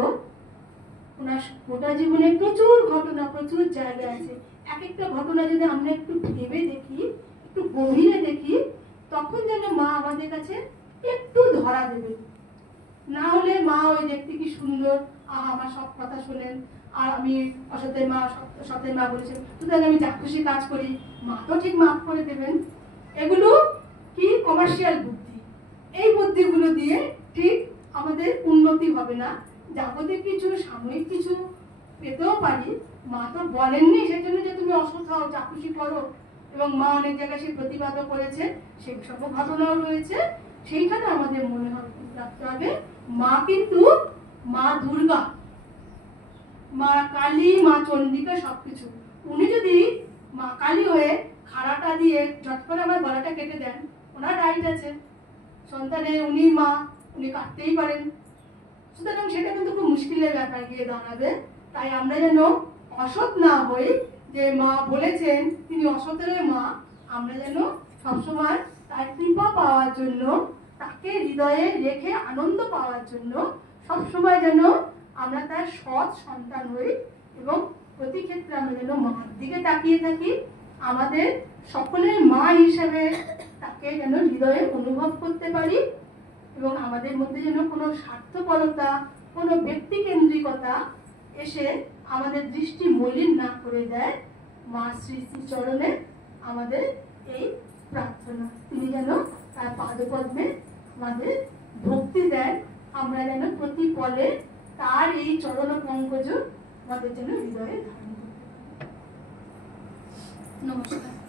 ওনার গোটা জীবনে প্রচুর ঘটনা, প্রচুর জায়গা আছে। এক একটা ঘটনা যদি আমরা একটু ভেবে দেখি, একটু গভীরে দেখি, তখন যেন মা আমাদের কাছে একটু ধরা দেবে। না হলে মা ওই দেখতে কি সুন্দর, আমার সব কথা শোনেন, আর আমি অসতের মা সতের মা বলেছেন, সুতরাং আমি যা খুশি কাজ করি, মা তো ঠিক মাফ করে দেবেন। এগুলো কি কমার্শিয়াল বুদ্ধি। এই বুদ্ধিগুলো দিয়ে ঠিক আমাদের উন্নতি হবে না। জাগতিক কিছু, সাময়িক কিছু পেতেও পারি, মা তো বলেননি সেজন্য যে তুমি অসৎ হও, যা খুশি করো, এবং মা অনেক জায়গায় সে প্রতিবাদও করেছে, সেই সব ঘটনাও রয়েছে। সেইখানে আমাদের মনে রাখতে হবে, মা কিন্তু মা দুর্গা, মা কালী, মা চন্ডিকা সবকিছু। উনি যদি মা কালী হয়ে খাড়াটা দিয়ে ঝট করে আমার গলাটা কেটে দেন, ওনার রাইট আছে, সন্তানের উনি মা, উনি কাটতেই পারেন। সুতরাং সেটা কিন্তু খুব মুশকিলের ব্যাপার গিয়ে দাঁড়াবে। তাই আমরা যেন অসৎ না হই, যে মা বলেছেন তিনি অসতের মা, আমরা যেন সবসময় তার কৃপা পাওয়ার জন্য, তাকে হৃদয়ে রেখে আনন্দ পাওয়ার জন্য সবসময় যেন আমরা তার সৎ সন্তান হই, এবং প্রতি ক্ষেত্রে আমরা যেন মার দিকে তাকিয়ে থাকি, আমাদের সকলের মা হিসেবে তাকে যেন হৃদয়ে অনুভব করতে পারি, এবং আমাদের মধ্যে যেন কোনো স্বার্থপরতা, কোনো ব্যক্তিকেন্দ্রিকতা এসে আমাদের দৃষ্টি মলিন না করে দেয়। মা শ্রী শ্রী চরণে আমাদের এই প্রার্থনা, তিনি যেন তার পাদপদ্মে আমাদের ভক্তি দেন, আমরা যেন প্রতি পলে তার এই চরণ পঙ্কজ আমাদের যেন হৃদয়ে ধারণ করতে পারি। নমস্কার।